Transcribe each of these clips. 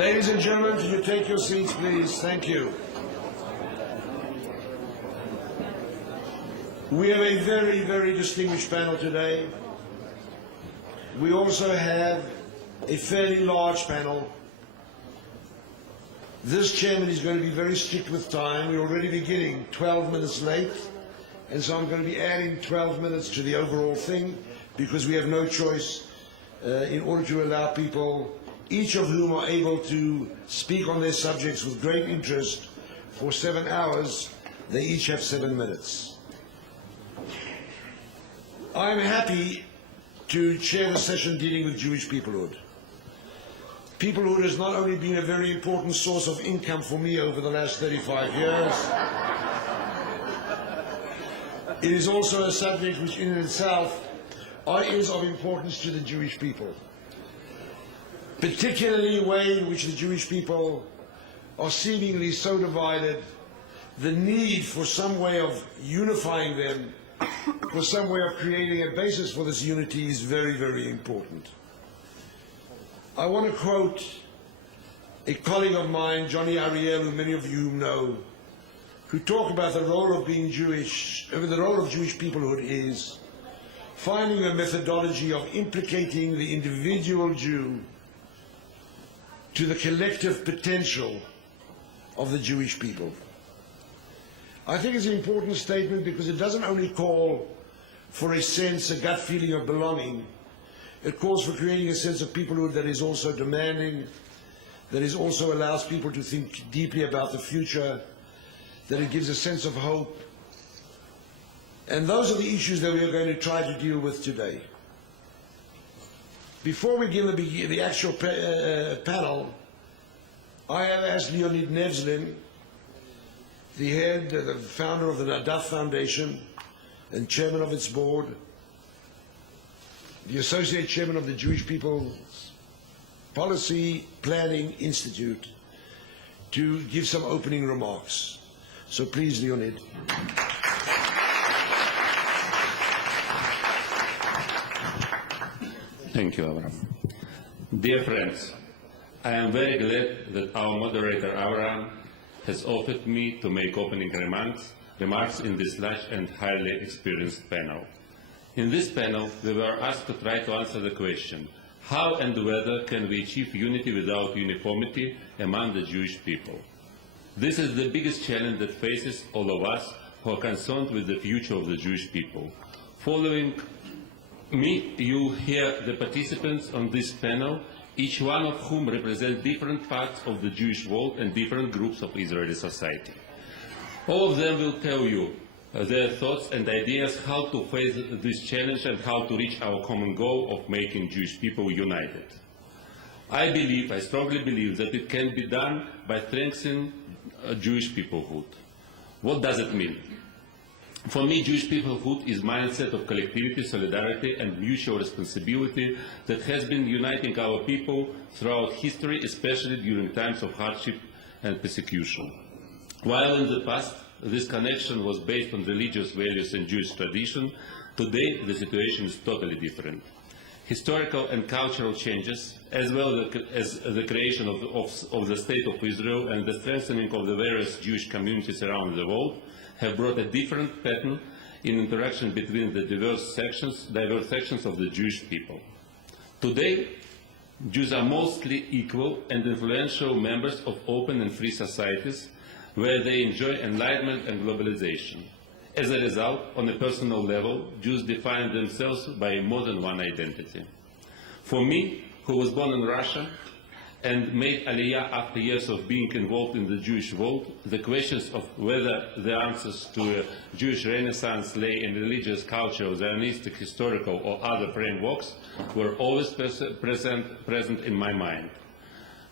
Ladies and gentlemen, could you take your seats, please? Thank you. We have a very, very distinguished panel today. We also have a fairly large panel. This chairman is going to be very strict with time. We're already beginning 12 minutes late, and so I'm going to be adding 12 minutes to the overall thing because we have no choice in order to allow people, each of whom are able to speak on their subjects with great interest for 7 hours. They each have 7 minutes. I'm happy to chair the session dealing with Jewish peoplehood. Peoplehood has not only been a very important source of income for me over the last 35 years, it is also a subject which in itself is of importance to the Jewish people, particularly the way in which the Jewish people are seemingly so divided. The need for some way of unifying them, for some way of creating a basis for this unity is very, very important. I want to quote a colleague of mine, Johnny Ariel, who many of you know, who talked about the role of being Jewish, the role of Jewish peoplehood is finding a methodology of implicating the individual Jew to the collective potential of the Jewish people. I think it's an important statement because it doesn't only call for a sense, a gut feeling of belonging. It calls for creating a sense of peoplehood that is also demanding, that is also allows people to think deeply about the future, that it gives a sense of hope. And those are the issues that we are going to try to deal with today. Before we begin the actual panel, I have asked Leonid Nevzlin, the founder of the Hadaf Foundation and chairman of its board, the associate chairman of the Jewish People's Policy Planning Institute, to give some opening remarks. So please, Leonid. Thank you, Avram. Dear friends, I am very glad that our moderator, Avram, has offered me to make opening remarks in this large and highly experienced panel. In this panel, we were asked to try to answer the question, how and whether can we achieve unity without uniformity among the Jewish people? This is the biggest challenge that faces all of us who are concerned with the future of the Jewish people. Following me, you hear the participants on this panel, each one of whom represents different parts of the Jewish world and different groups of Israeli society. All of them will tell you their thoughts and ideas how to face this challenge and how to reach our common goal of making Jewish people united. I strongly believe that it can be done by strengthening Jewish peoplehood. What does it mean? For me, Jewish peoplehood is a mindset of collectivity, solidarity, and mutual responsibility that has been uniting our people throughout history, especially during times of hardship and persecution. While in the past, this connection was based on religious values and Jewish tradition, today the situation is totally different. Historical and cultural changes, as well as the creation of the State of Israel and the strengthening of the various Jewish communities around the world, have brought a different pattern in interaction between the diverse sections of the Jewish people. Today, Jews are mostly equal and influential members of open and free societies where they enjoy enlightenment and globalization. As a result, on a personal level, Jews define themselves by more than one identity. For me, who was born in Russia and made Aliyah after years of being involved in the Jewish world, the questions of whether the answers to a Jewish Renaissance lay in religious, cultural, Zionistic, historical, or other frameworks were always present in my mind.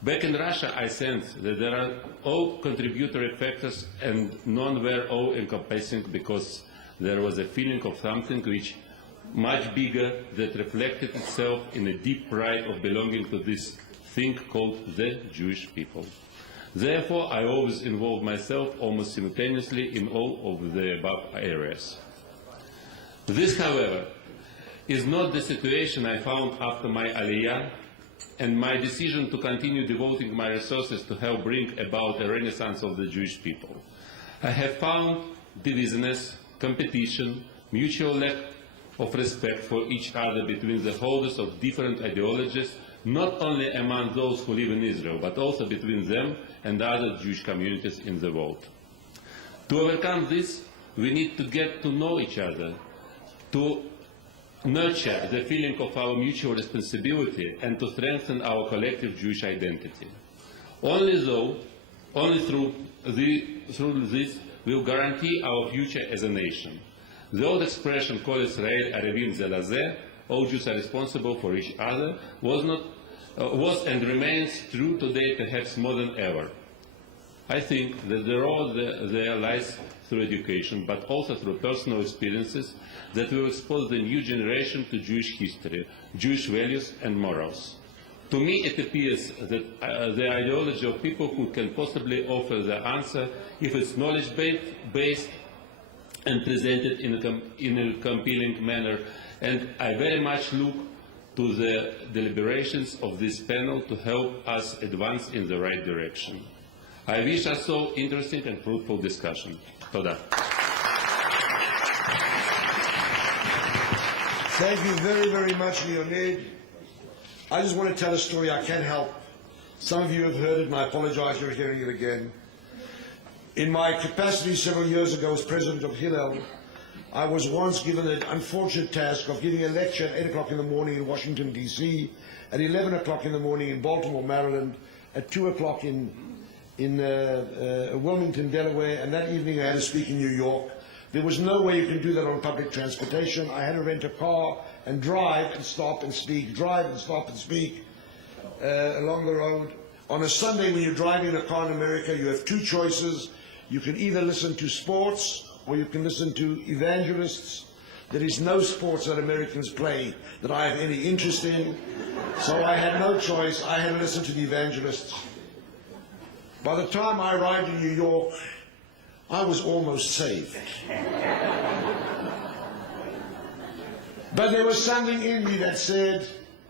Back in Russia, I sensed that there are all contributory factors and none were all-encompassing because there was a feeling of something which much bigger that reflected itself in a deep pride of belonging to this thing called the Jewish people. Therefore, I always involved myself almost simultaneously in all of the above areas. This, however, is not the situation I found after my Aliyah and my decision to continue devoting my resources to help bring about a renaissance of the Jewish people. I have found divisiveness, competition, mutual lack of respect for each other between the holders of different ideologies, not only among those who live in Israel, but also between them and other Jewish communities in the world. To overcome this, we need to get to know each other, to nurture the feeling of our mutual responsibility, and to strengthen our collective Jewish identity. Only through this will guarantee our future as a nation. The old expression, Kol Israel Arevim Ze Lazeh, all Jews are responsible for each other, was and remains true today perhaps more than ever. I think that the role there lies through education, but also through personal experiences that will expose the new generation to Jewish history, Jewish values and morals. To me, it appears that the ideology of people who can possibly offer the answer, if it's knowledge-based and presented in a compelling manner, and I very much look to the deliberations of this panel to help us advance in the right direction. I wish us so interesting and fruitful discussion. Toda. Thank you very, very much, Leonid. I just want to tell a story I can't help. Some of you have heard it, and I apologize for hearing it again. In my capacity several years ago as president of Hillel, I was once given an unfortunate task of giving a lecture at 8 o'clock in the morning in Washington, D.C., at 11 o'clock in the morning in Baltimore, Maryland, at 2 o'clock in Wilmington, Delaware, and that evening I had to speak in New York. There was no way you can do that on public transportation. I had to rent a car and drive and stop and speak, drive and stop and speak along the road. On a Sunday when you're driving in a car in America, you have two choices. You can either listen to sports or you can listen to evangelists. There is no sports that Americans play that I have any interest in, so I had no choice. I had to listen to the evangelists. By the time I arrived in New York, I was almost saved. But there was something in me that said,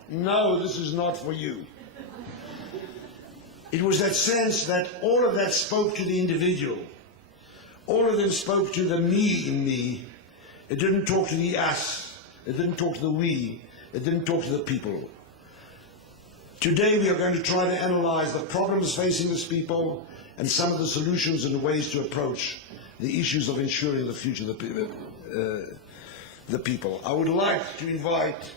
no, this is not for you. It was that sense that all of that spoke to the individual. All of them spoke to the me in me. It didn't talk to the us. It didn't talk to the we. It didn't talk to the people. Today we are going to try to analyze the problems facing this people and some of the solutions and the ways to approach the issues of ensuring the future of the people. I would like to invite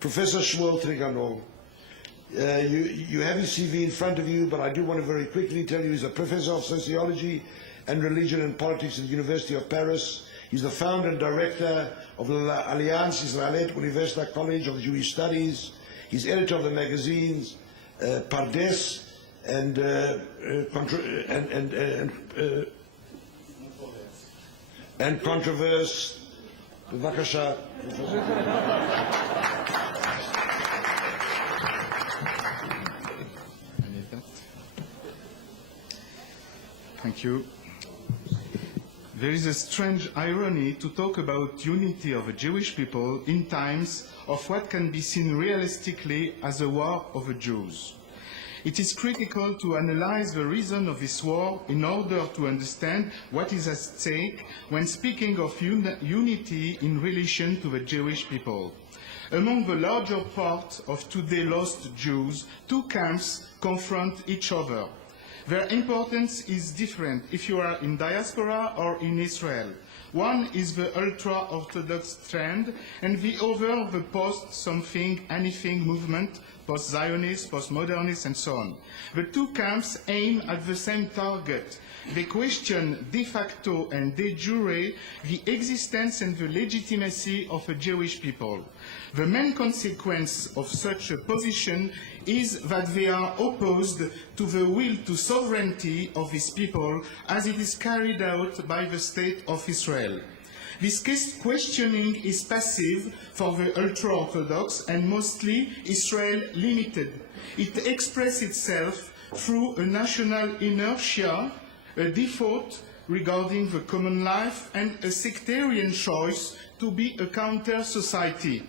Professor Shmuel Trigano. You have his CV in front of you, but I do want to very quickly tell you he's a professor of sociology and religion and politics at the University of Paris. He's the founder and director of the Alliance Israelite Universitat College of Jewish Studies. He's editor of the magazines Pardes and Controverse. בבקשה. Thank you. There is a strange irony to talk about unity of the Jewish people in times of what can be seen realistically as a war of the Jews. It is critical to analyze the reason of this war in order to understand what is at stake when speaking of unity in relation to the Jewish people. Among the larger part of today lost Jews, two camps confront each other. Their importance is different if you are in diaspora or in Israel. One is the ultra-Orthodox trend, and the other the post-something-anything movement, post-Zionist, post-modernist, and so on. The two camps aim at the same target. They question de facto and de jure the existence and the legitimacy of a Jewish people. The main consequence of such a position is that they are opposed to the will to sovereignty of these people as it is carried out by the State of Israel. This questioning is passive for the ultra-Orthodox and mostly Israel-limited. It expresses itself through a national inertia, a default regarding the common life, and a sectarian choice to be a counter-society.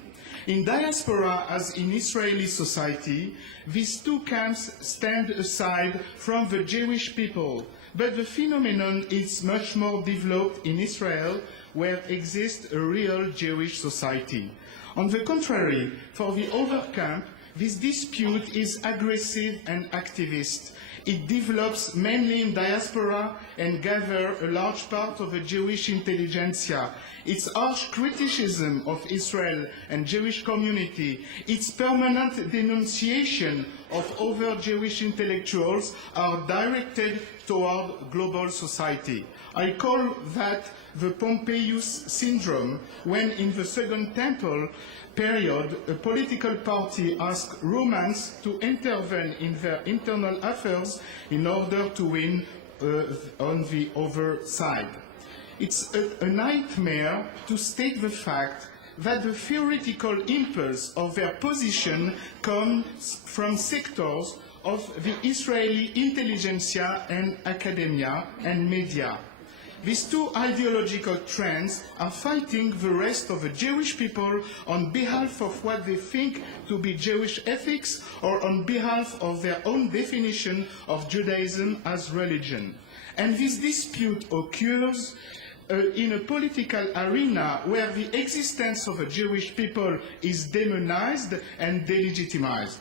In diaspora as in Israeli society, these two camps stand aside from the Jewish people, but the phenomenon is much more developed in Israel, where exists a real Jewish society. On the contrary, for the other camp, this dispute is aggressive and activist. It develops mainly in diaspora and gathers a large part of the Jewish intelligentsia. Its harsh criticism of Israel and Jewish community, its permanent denunciation of other Jewish intellectuals are directed toward global society. I call that the Pompeius syndrome, when in the Second Temple period, a political party asked Romans to intervene in their internal affairs in order to win on the other side. It's a nightmare to state the fact that the theoretical impulse of their position comes from sectors of the Israeli intelligentsia and academia and media. These two ideological trends are fighting the rest of the Jewish people on behalf of what they think to be Jewish ethics or on behalf of their own definition of Judaism as religion. And this dispute occurs in a political arena where the existence of a Jewish people is demonized and delegitimized.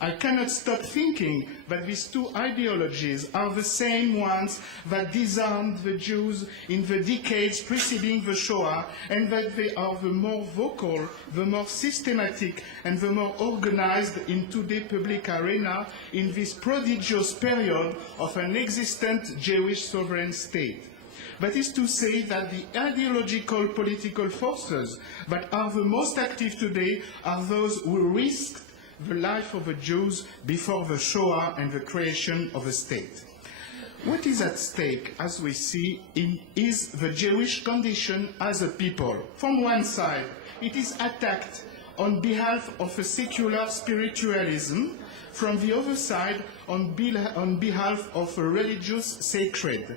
I cannot stop thinking that these two ideologies are the same ones that disarmed the Jews in the decades preceding the Shoah, and that they are the more vocal, the more systematic, and the more organized in today's public arena in this prodigious period of an existent Jewish sovereign state. That is to say that the ideological political forces that are the most active today are those who risked the life of the Jews before the Shoah and the creation of a state. What is at stake, as we see, is the Jewish condition as a people. From one side, it is attacked on behalf of a secular spiritualism. From the other side, on behalf of a religious sacred.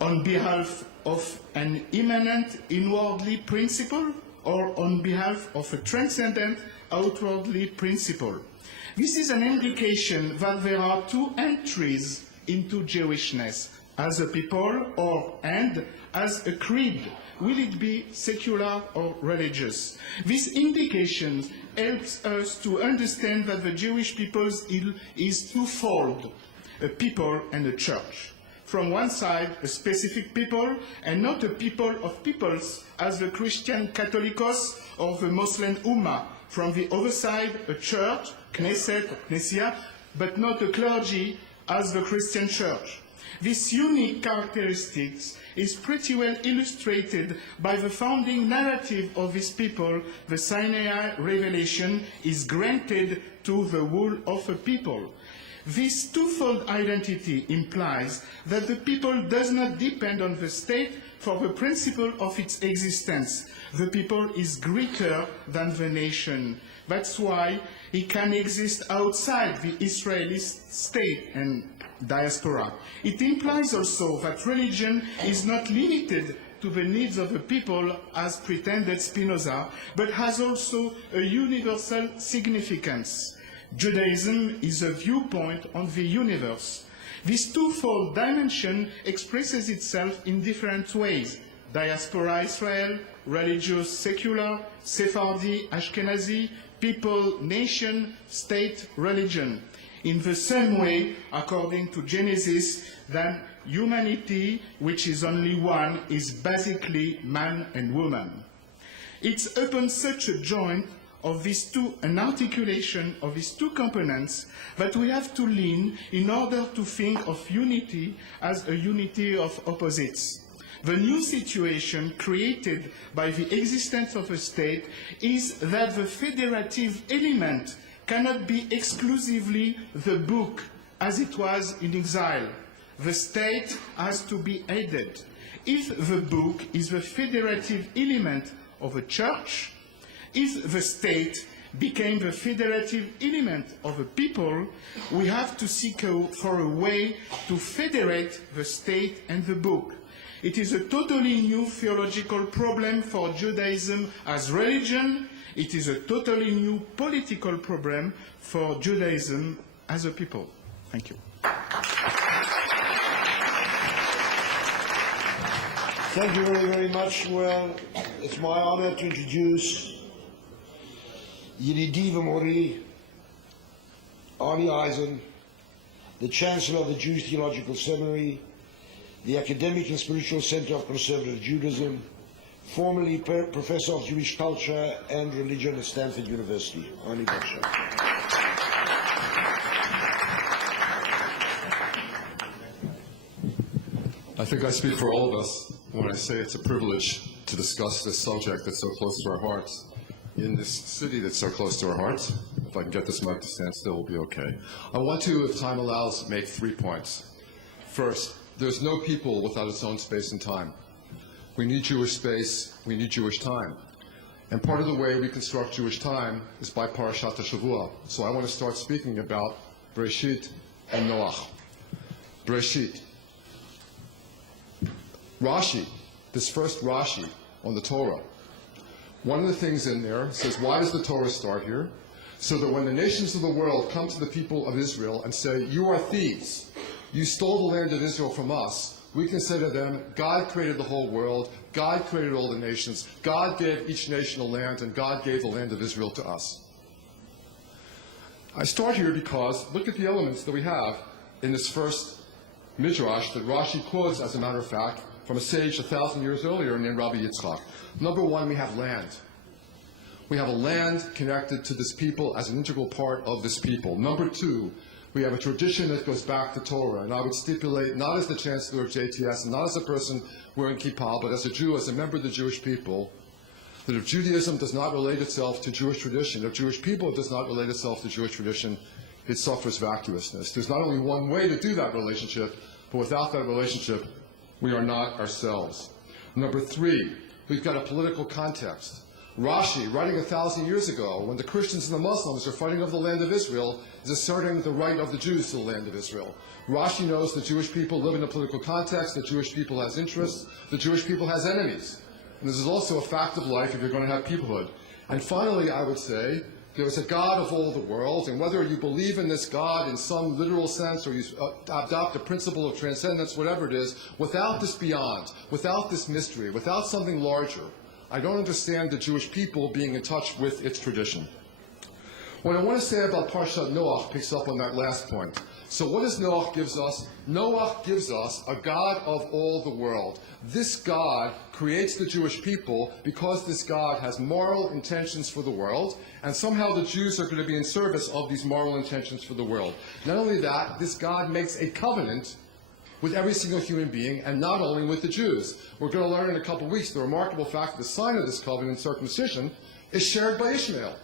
On behalf of an immanent inwardly principle, or on behalf of a transcendent outwardly principle. This is an indication that there are two entries into Jewishness, as a people and as a creed. Will it be secular or religious? This indication helps us to understand that the Jewish people is twofold, a people and a church. From one side, a specific people, and not a people of peoples, as the Christian Catholicos or the Muslim Ummah. From the other side, a church, Knesset, Knessia, but not a clergy, as the Christian church. This unique characteristics is pretty well illustrated by the founding narrative of this people. The Sinai revelation is granted to the whole of a people. This twofold identity implies that the people does not depend on the state for the principle of its existence. The people is greater than the nation. That's why it can exist outside the Israeli state and diaspora. It implies also that religion is not limited to the needs of the people as pretended Spinoza, but has also a universal significance. Judaism is a viewpoint on the universe. This twofold dimension expresses itself in different ways. Diaspora Israel, religious, secular, Sephardi, Ashkenazi, people, nation, state, religion. In the same way, according to Genesis, that humanity, which is only one, is basically man and woman. It's upon such a joint of these two, an articulation of these two components, that we have to lean in order to think of unity as a unity of opposites. The new situation created by the existence of a state is that the federative element cannot be exclusively the book as it was in exile. The state has to be aided. If the book is the federative element of a church, if the state became the federative element of a people, we have to seek for a way to federate the state and the book. It is a totally new theological problem for Judaism as religion. It is a totally new political problem for Judaism as a people. Thank you. Thank you very, very much. Well, it's my honor to introduce Yedidi V'Mori, Arnie Eisen, the Chancellor of the Jewish Theological Seminary, the Academic and Spiritual Center of Conservative Judaism, formerly Professor of Jewish Culture and Religion at Stanford University. Arnie, Basha. I think I speak for all of us when I say it's a privilege to discuss this subject that's so close to our hearts in this city that's so close to our hearts. If I can get this mic to stand still, we'll be okay. I want to, if time allows, make 3 points. First, there's no people without its own space and time. We need Jewish space, we need Jewish time. And part of the way we construct Jewish time is by Parashat HaShavua. So I want to start speaking about Bereshit and Noach. Bereshit. Rashi, this first Rashi on the Torah, one of the things in there says, why does the Torah start here? So that when the nations of the world come to the people of Israel and say, you are thieves, you stole the land of Israel from us, we can say to them, God created the whole world, God created all the nations, God gave each nation a land, and God gave the land of Israel to us. I start here because look at the elements that we have in this first Midrash that Rashi quotes, as a matter of fact, from a sage 1,000 years earlier named Rabbi Yitzchak. Number one, we have land. We have a land connected to this people as an integral part of this people. Number two, we have a tradition that goes back to Torah, and I would stipulate, not as the chancellor of JTS, and not as a person wearing kippah, but as a Jew, as a member of the Jewish people, that if Judaism does not relate itself to Jewish tradition, if Jewish people does not relate itself to Jewish tradition, it suffers vacuousness. There's not only one way to do that relationship, but without that relationship, we are not ourselves. Number three, we've got a political context. Rashi, writing 1,000 years ago, when the Christians and the Muslims are fighting over the land of Israel, is asserting the right of the Jews to the land of Israel. Rashi knows the Jewish people live in a political context, the Jewish people has interests, the Jewish people has enemies. And this is also a fact of life if you're going to have peoplehood. And finally, I would say, there is a God of all the world, and whether you believe in this God in some literal sense or you adopt a principle of transcendence, whatever it is, without this beyond, without this mystery, without something larger, I don't understand the Jewish people being in touch with its tradition. What I want to say about Parshat Noach picks up on that last point. So what does Noach gives us? Noach gives us a God of all the world. This God creates the Jewish people because this God has moral intentions for the world, and somehow the Jews are going to be in service of these moral intentions for the world. Not only that, this God makes a covenant with every single human being, and not only with the Jews. We're going to learn in a couple of weeks the remarkable fact that the sign of this covenant, circumcision, is shared by Ishmael,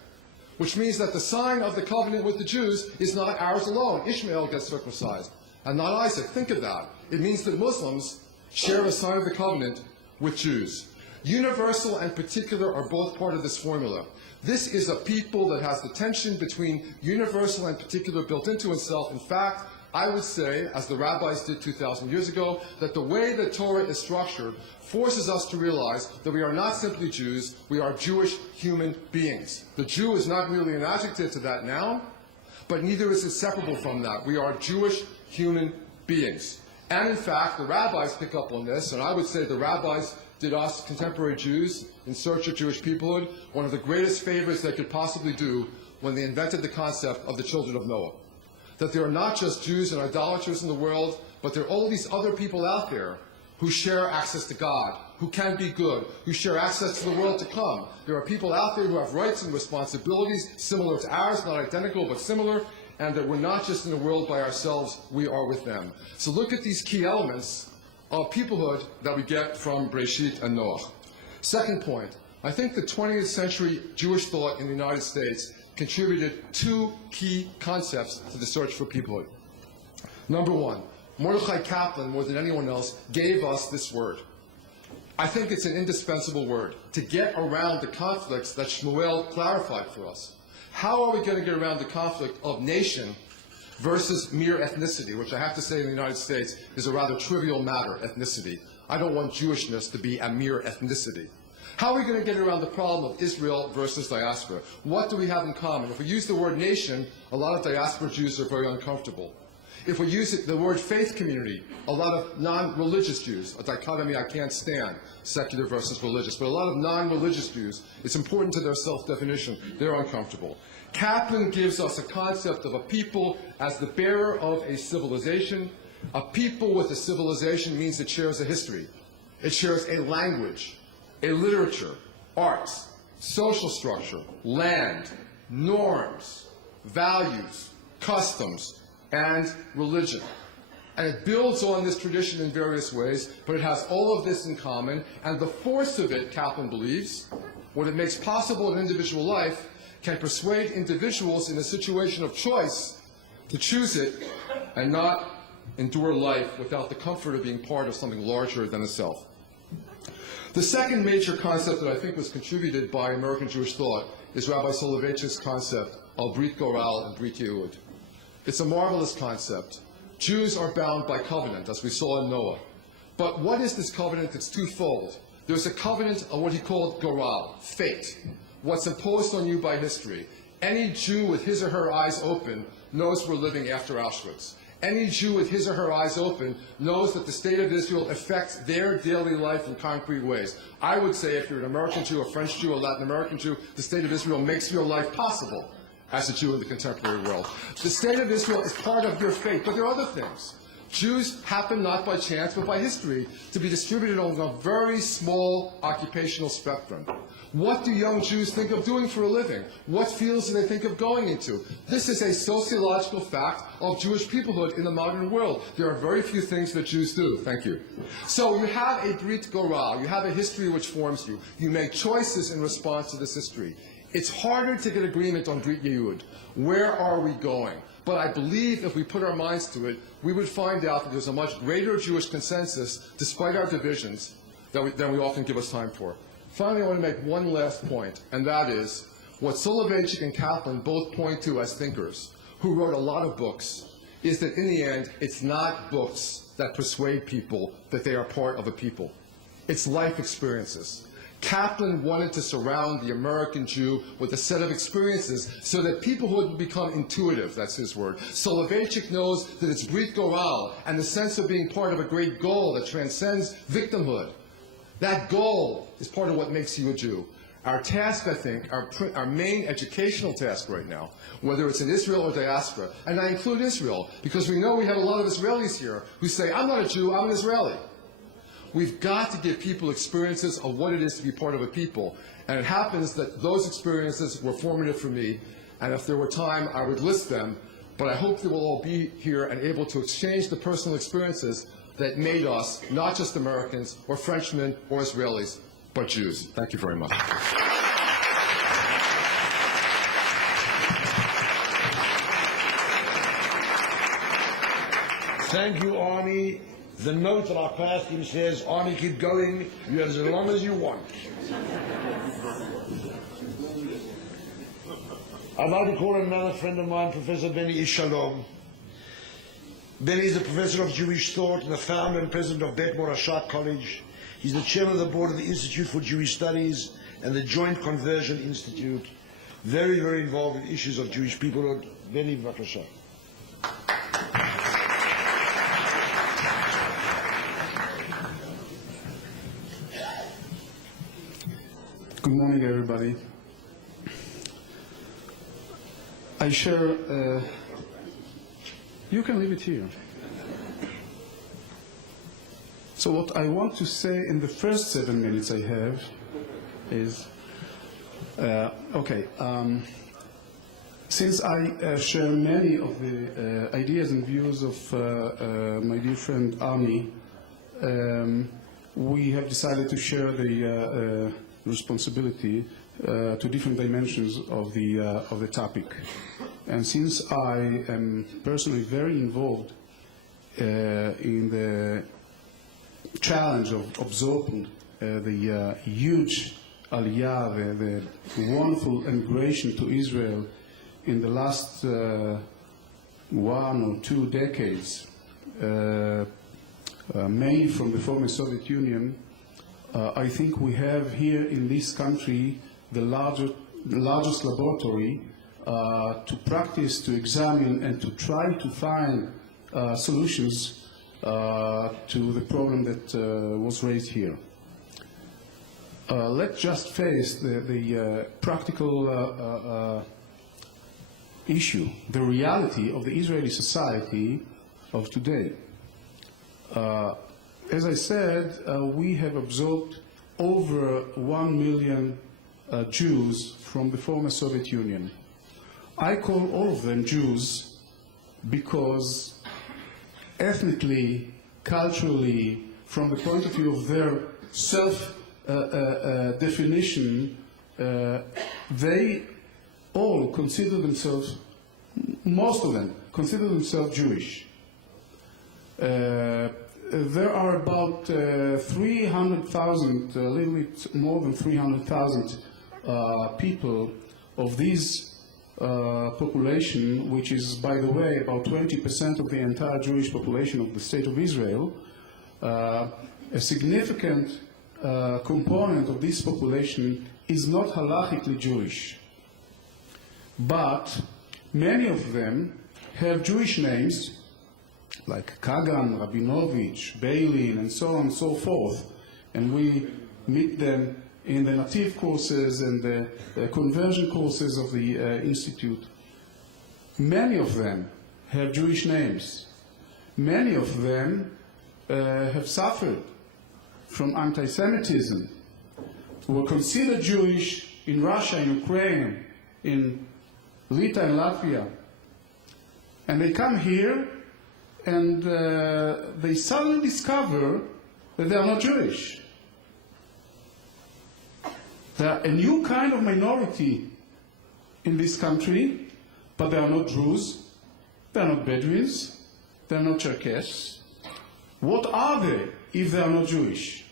which means that the sign of the covenant with the Jews is not ours alone. Ishmael gets circumcised, and not Isaac. Think of that. It means that Muslims share a sign of the covenant with Jews. Universal and particular are both part of this formula. This is a people that has the tension between universal and particular built into itself. In fact, I would say, as the rabbis did 2,000 years ago, that the way the Torah is structured forces us to realize that we are not simply Jews, we are Jewish human beings. The Jew is not merely an adjective to that noun, but neither is it separable from that. We are Jewish human beings. And in fact, the rabbis pick up on this, and I would say the rabbis did us, contemporary Jews, in search of Jewish peoplehood, one of the greatest favors they could possibly do when they invented the concept of the children of Noah. That there are not just Jews and idolaters in the world, but there are all these other people out there who share access to God, who can be good, who share access to the world to come. There are people out there who have rights and responsibilities similar to ours, not identical, but similar, and that we're not just in the world by ourselves, we are with them. So look at these key elements of peoplehood that we get from Bereshit and Noach. Second point, I think the 20th century Jewish thought in the United States contributed two key concepts to the search for peoplehood. Number one, Mordechai Kaplan, more than anyone else, gave us this word. I think it's an indispensable word to get around the conflicts that Shmuel clarified for us. How are we going to get around the conflict of nation versus mere ethnicity, which I have to say in the United States is a rather trivial matter, ethnicity. I don't want Jewishness to be a mere ethnicity. How are we going to get around the problem of Israel versus diaspora? What do we have in common? If we use the word nation, a lot of diaspora Jews are very uncomfortable. If we use the word faith community, a lot of non-religious Jews, a dichotomy I can't stand, secular versus religious, but a lot of non-religious Jews, it's important to their self-definition, they're uncomfortable. Kaplan gives us a concept of a people as the bearer of a civilization. A people with a civilization means it shares a history. It shares a language, a literature, arts, social structure, land, norms, values, customs, and religion. And it builds on this tradition in various ways, but it has all of this in common, and the force of it, Kaplan believes, what it makes possible in individual life, can persuade individuals in a situation of choice to choose it and not endure life without the comfort of being part of something larger than itself. The second major concept that I think was contributed by American Jewish thought is Rabbi Soloveitchik's concept of Brit Goral and Brit Yehud. It's a marvelous concept. Jews are bound by covenant, as we saw in Noah. But what is this covenant? It's twofold. There's a covenant of what he called Goral, fate, what's imposed on you by history. Any Jew with his or her eyes open knows we're living after Auschwitz. Any Jew with his or her eyes open knows that the state of Israel affects their daily life in concrete ways. I would say if you're an American Jew, a French Jew, a Latin American Jew, the state of Israel makes your life possible as a Jew in the contemporary world. The state of Israel is part of your fate, but there are other things. Jews happen not by chance, but by history, to be distributed on a very small occupational spectrum. What do young Jews think of doing for a living? What fields do they think of going into? This is a sociological fact of Jewish peoplehood in the modern world. There are very few things that Jews do. Thank you. So you have a Brit Goral. You have a history which forms you. You make choices in response to this history. It's harder to get agreement on Brit Yehud. Where are we going? But I believe if we put our minds to it, we would find out that there's a much greater Jewish consensus, despite our divisions, than we often give us time for. Finally, I want to make one last point, and that is what Soloveitchik and Kaplan both point to as thinkers, who wrote a lot of books, is that in the end, it's not books that persuade people that they are part of a people. It's life experiences. Kaplan wanted to surround the American Jew with a set of experiences so that peoplehood would become intuitive, that's his word. Soloveitchik knows that it's Brit Goral and the sense of being part of a great goal that transcends victimhood. That goal is part of what makes you a Jew. Our task, I think, our main educational task right now, whether it's in Israel or diaspora, and I include Israel, because we know we have a lot of Israelis here who say, I'm not a Jew, I'm an Israeli. We've got to give people experiences of what it is to be part of a people. And it happens that those experiences were formative for me, and if there were time, I would list them, but I hope they will all be here and able to exchange the personal experiences that made us not just Americans or Frenchmen or Israelis, but Jews. Thank you very much. Thank you, Arnie. The note that I passed him says, Arnie, keep going. You have as long as you want. I'd like to call another friend of mine, Professor Benny Ishalom. Benny is a professor of Jewish thought and the founder and president of Bet Morashat College. He's the chairman of the board of the Institute for Jewish Studies and the Joint Conversion Institute. Very, very involved in issues of Jewish peoplehood. Benny, b'vakasha. Good morning, everybody. I share, you can leave it here. So what I want to say in the first 7 minutes I have is, since I share many of the ideas and views of my dear friend Arnie, we have decided to share the responsibility to different dimensions of the topic. And since I am personally very involved in the challenge of absorbing the huge aliyah, the wonderful immigration to Israel in the last 1 or 2 decades, mainly from the former Soviet Union, I think we have here in this country the largest laboratory to practice, to examine, and to try to find solutions to the problem that was raised here. Let's just face the practical issue, the reality of the Israeli society of today. As I said, we have absorbed over 1 million Jews from the former Soviet Union. I call all of them Jews because ethnically, culturally, from the point of view of their self-definition, they all consider themselves, most of them, consider themselves Jewish. There are about 300,000, a little bit more than 300,000 people of this population, which is, by the way, about 20% of the entire Jewish population of the State of Israel. A significant component of this population is not halachically Jewish. But many of them have Jewish names, like Kagan, Rabinovich, Beilin, and so on and so forth. And we meet them in the native courses and the conversion courses of the Institute. Many of them have Jewish names. Many of them have suffered from anti-Semitism, were considered Jewish in Russia, in Ukraine, in Litva and Latvia. And they come here and they suddenly discover that they are not Jewish. They are a new kind of minority in this country, but they are not Druze, they are not Bedouins, they are not Cherkess. What are they if they are not Jewish?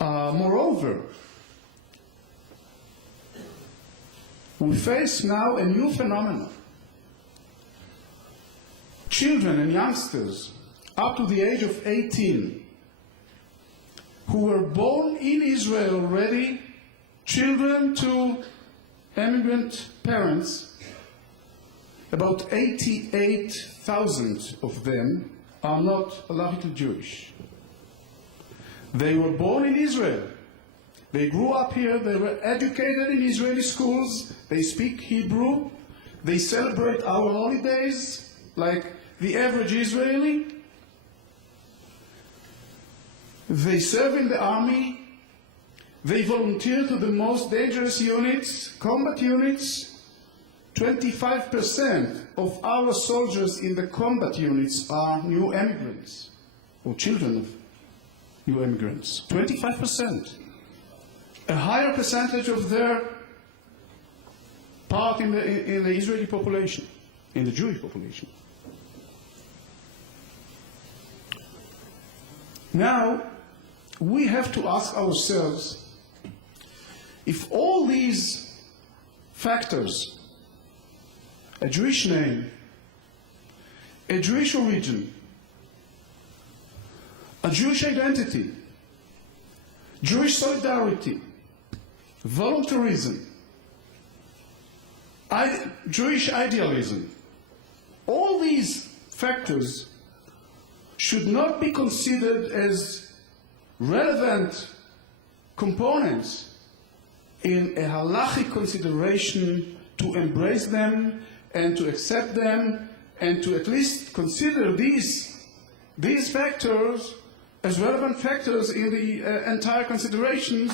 Moreover, we face now a new phenomenon. Children and youngsters up to the age of 18 who were born in Israel already, children to immigrant parents, about 88,000 of them are not halachically Jewish. They were born in Israel. They grew up here. They were educated in Israeli schools. They speak Hebrew. They celebrate our holidays like the average Israeli. They serve in the army. They volunteer to the most dangerous units, combat units. 25% of our soldiers in the combat units are new immigrants, or children of new immigrants. 25%. A higher percentage of their part in the Israeli population, in the Jewish population. Now, we have to ask ourselves if all these factors, a Jewish name, a Jewish origin, a Jewish identity, Jewish solidarity, voluntarism, Jewish idealism, all these factors should not be considered as relevant components in a halachic consideration to embrace them and to accept them and to at least consider these factors as relevant factors in the entire considerations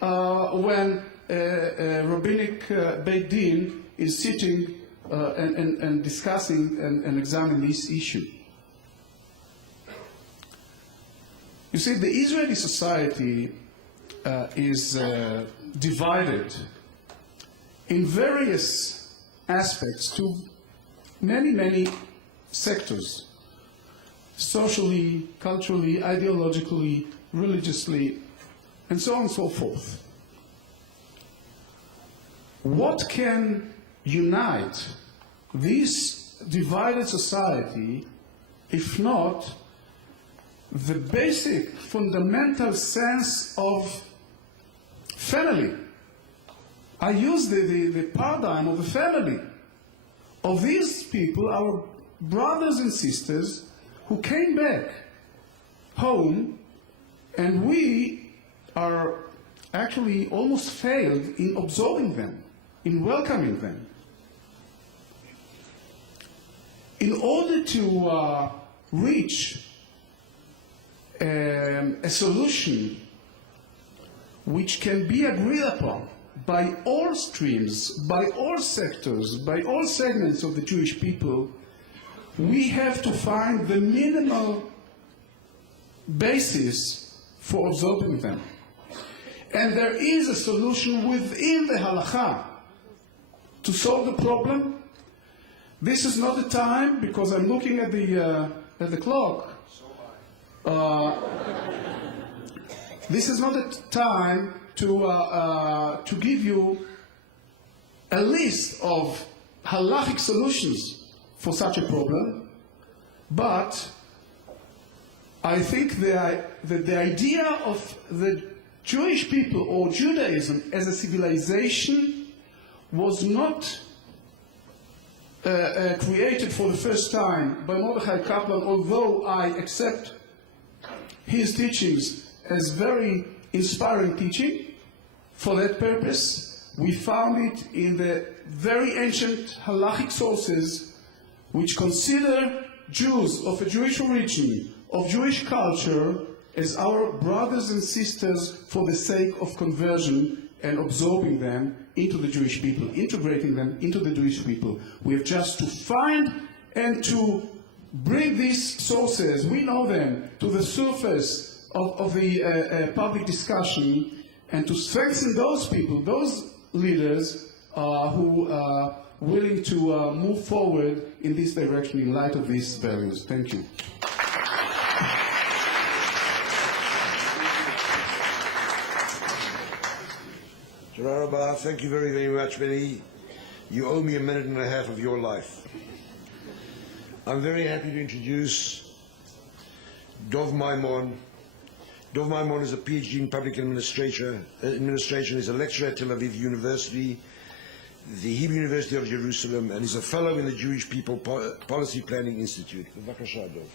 when rabbinic Beit Din is sitting and discussing and examining this issue. You see, the Israeli society is divided in various aspects to many, many sectors. Socially, culturally, ideologically, religiously, and so on and so forth. What can unite this divided society if not the basic fundamental sense of family. I use the paradigm of the family, of these people, our brothers and sisters, who came back home, and we are actually almost failed in absorbing them, in welcoming them. In order to reach a solution which can be agreed upon by all streams, by all sectors, by all segments of the Jewish people, we have to find the minimal basis for absorbing them. And there is a solution within the halakha to solve the problem. This is not the time, because I'm looking at the clock. This is not the time to give you a list of halachic solutions for such a problem, but I think that the idea of the Jewish people or Judaism as a civilization was not created for the first time by Mordechai Kaplan, although I accept his teachings as very inspiring teaching. For that purpose, we found it in the very ancient halachic sources which consider Jews of a Jewish origin, of Jewish culture, as our brothers and sisters for the sake of conversion and absorbing them into the Jewish people, integrating them into the Jewish people. We have just to find and to bring these sources, we know them, to the surface of the public discussion, and to strengthen those people, those leaders who are willing to move forward in this direction in light of these values. Thank you. Thank you very, very much, Benny. You owe me a minute and a half of your life. I'm very happy to introduce Dov Maimon. Dov Maimon is a PhD in public administration, is a lecturer at Tel Aviv University, the Hebrew University of Jerusalem, and is a fellow in the Jewish People Policy Planning Institute. Bevakasha, Dov.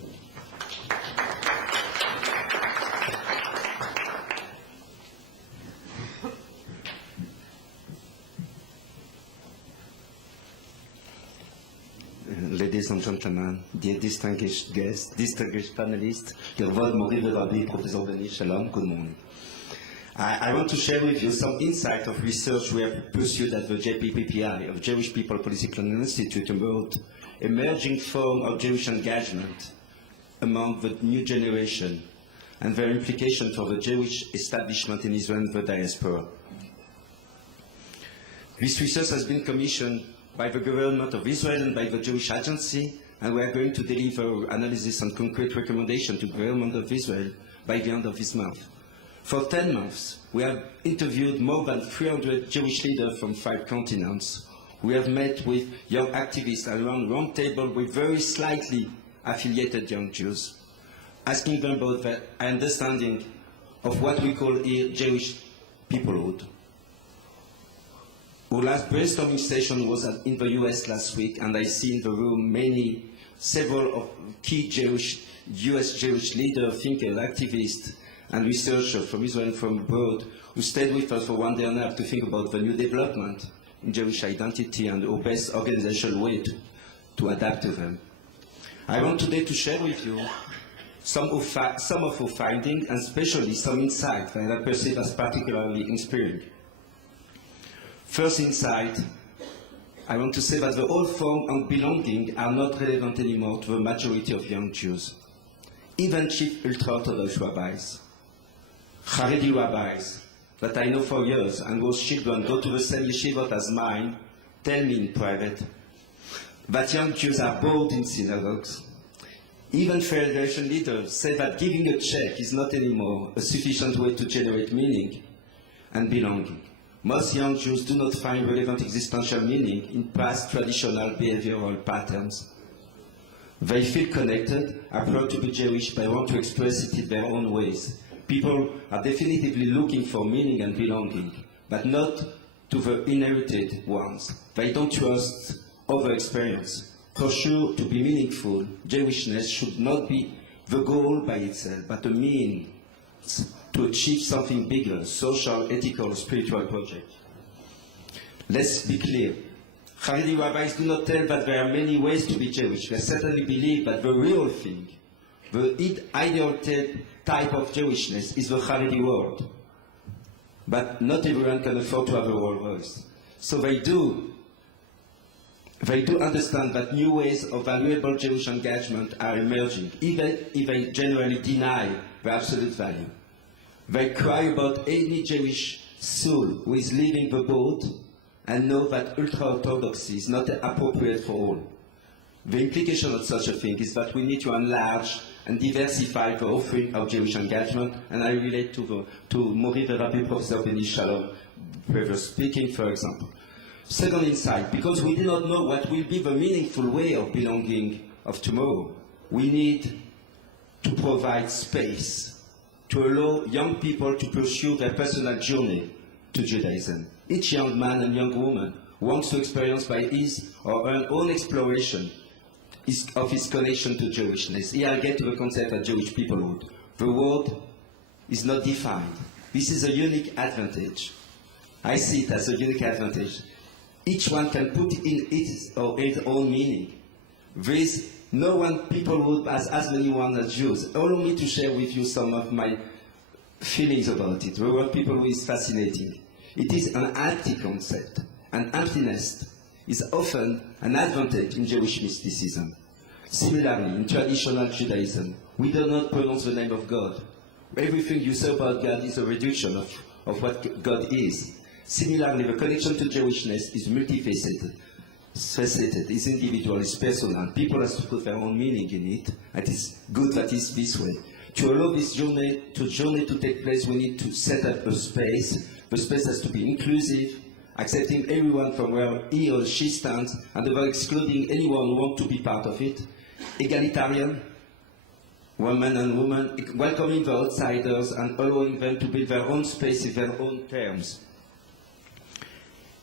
Ladies and gentlemen, dear distinguished guests, distinguished panelists, Kirvod Mori Rabbi, Professor Benny, Shalom, good morning. I want to share with you some insight of research we have pursued at the JPPI, of Jewish People Policy Planning Institute, about emerging form of Jewish engagement among the new generation and their implication for the Jewish establishment in Israel and the diaspora. This research has been commissioned by the government of Israel and by the Jewish Agency, and we are going to deliver analysis and concrete recommendations to the government of Israel by the end of this month. For 10 months, we have interviewed more than 300 Jewish leaders from 5 continents. We have met with young activists around the round table with very slightly affiliated young Jews, asking them about their understanding of what we call here Jewish peoplehood. Our last brainstorming session was in the US last week, and I see in the room several of key US Jewish leaders, thinkers, activists, and researchers from Israel and from abroad who stayed with us for 1 day and a half to think about the new development in Jewish identity and our best organizational way to adapt to them. I want today to share with you some of our findings, and especially some insights that I perceive as particularly inspiring. First insight, I want to say that the old form of belonging are not relevant anymore to the majority of young Jews. Even chief ultra-Orthodox rabbis, Haredi rabbis, that I know for years and whose children go to the same yeshivot as mine, tell me in private that young Jews are bored in synagogues. Even federation leaders say that giving a check is not anymore a sufficient way to generate meaning and belonging. Most young Jews do not find relevant existential meaning in past traditional behavioral patterns. They feel connected, are proud to be Jewish, but want to express it in their own ways. People are definitively looking for meaning and belonging, but not to the inherited ones. They don't trust other experience. For sure, to be meaningful, Jewishness should not be the goal by itself, but a means to achieve something bigger, social, ethical, spiritual project. Let's be clear. Haredi rabbis do not tell that there are many ways to be Jewish. They certainly believe that the real thing, the ideal type of Jewishness is the Haredi world. But not everyone can afford to have a world voice. So they do understand that new ways of valuable Jewish engagement are emerging, even if they generally deny the absolute value. They cry about any Jewish soul who is leaving the boat and know that ultra-Orthodoxy is not appropriate for all. The implication of such a thing is that we need to enlarge and diversify the offering of Jewish engagement, and I relate to Mori the Rabbi Professor Benny Shalom, previous speaking, for example. Second insight, because we do not know what will be the meaningful way of belonging of tomorrow, we need to provide space to allow young people to pursue their personal journey to Judaism. Each young man and young woman wants to experience by his or her own exploration of his connection to Jewishness. Here I get to the concept of Jewish peoplehood. The word is not defined. This is a unique advantage. I see it as a unique advantage. Each one can put in its or its own meaning. There is no one peoplehood as many ones as Jews. Allow me to share with you some of my feelings about it. The word peoplehood is fascinating. It is an empty concept, and emptiness is often an advantage in Jewish mysticism. Similarly, in traditional Judaism, we do not pronounce the name of God. Everything you say about God is a reduction of what God is. Similarly, the connection to Jewishness is multifaceted, is individual, is personal. People have to put their own meaning in it. It is good that it's this way. To allow this journey to take place, we need to set up a space. The space has to be inclusive, accepting everyone from where he or she stands, and without excluding anyone who wants to be part of it. Egalitarian, women and women, welcoming the outsiders and allowing them to build their own space in their own terms.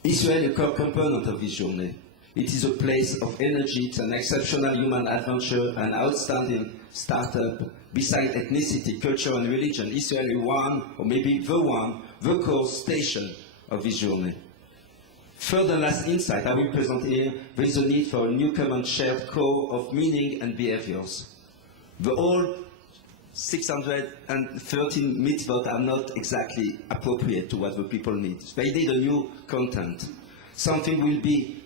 Israel is a core component of this journey. It is a place of energy, it's an exceptional human adventure, an outstanding startup. Beside ethnicity, culture, and religion, Israel is one, or maybe the core station of this journey. Third and last insight I will present here, there is a need for a new common shared core of meaning and behaviors. The old 613 mitzvot are not exactly appropriate to what the people need. They need a new content. Something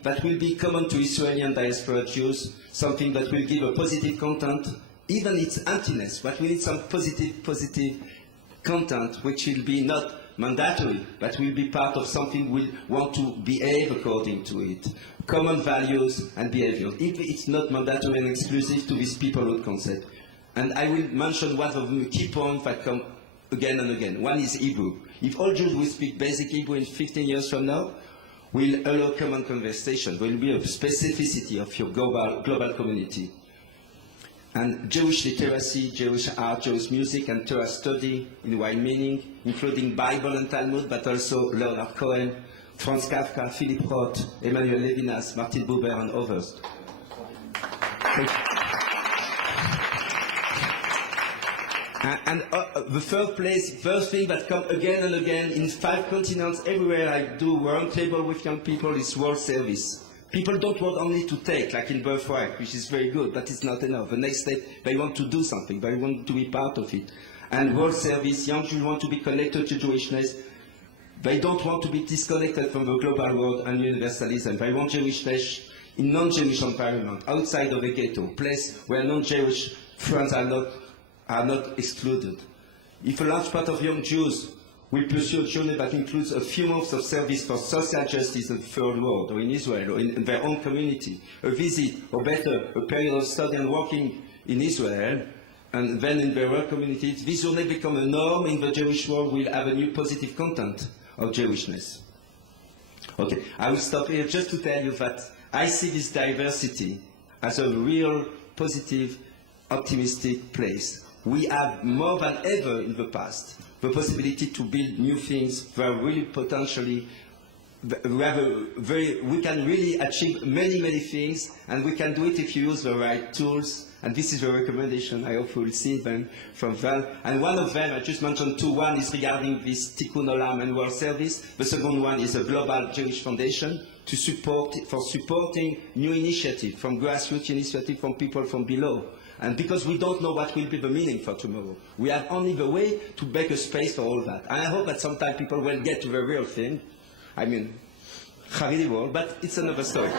that will be common to Israeli and diaspora Jews, something that will give a positive content, even its emptiness, but we need some positive content which will be not mandatory, but will be part of something we want to behave according to it. Common values and behaviors. If it's not mandatory and exclusive to this peoplehood concept. And I will mention one of the key points that come again and again. One is Hebrew. If all Jews will speak basic Hebrew in 15 years from now, we'll allow common conversation. There will be a specificity of your global community. And Jewish literacy, Jewish art, Jewish music, and Torah study in wide meaning, including Bible and Talmud, but also Leonard Cohen, Franz Kafka, Philip Roth, Emmanuel Levinas, Martin Buber, and others. And the third thing that comes again and again in 5 continents, everywhere I do roundtable with young people, is world service. People don't want only to take, like in birthright, which is very good, but it's not enough. The next step, they want to do something, they want to be part of it. And world service, young Jews want to be connected to Jewishness. They don't want to be disconnected from the global world and universalism. They want Jewishness in non-Jewish environment, outside of a ghetto, place where non-Jewish friends are not excluded. If a large part of young Jews will pursue a journey that includes a few months of service for social justice in the third world, or in Israel, or in their own community, a visit, or better, a period of study and working in Israel, and then in their own communities, this journey become a norm in the Jewish world, will have a new positive content of Jewishness. Okay, I will stop here just to tell you that I see this diversity as a real positive, optimistic place. We have more than ever in the past the possibility to build new things that are really potentially, we can really achieve many, many things, and we can do it if you use the right tools. And this is the recommendation. I hope we will see them from them. And one of them, I just mentioned two. One is regarding this Tikkun Olam and World Service. The second one is a Global Jewish Foundation for supporting new initiative, from grassroots initiative, from people from below. And because we don't know what will be the meaning for tomorrow, we have only the way to make a space for all that. And I hope that sometime people will get to the real thing. I mean, Haredi world, but it's another story.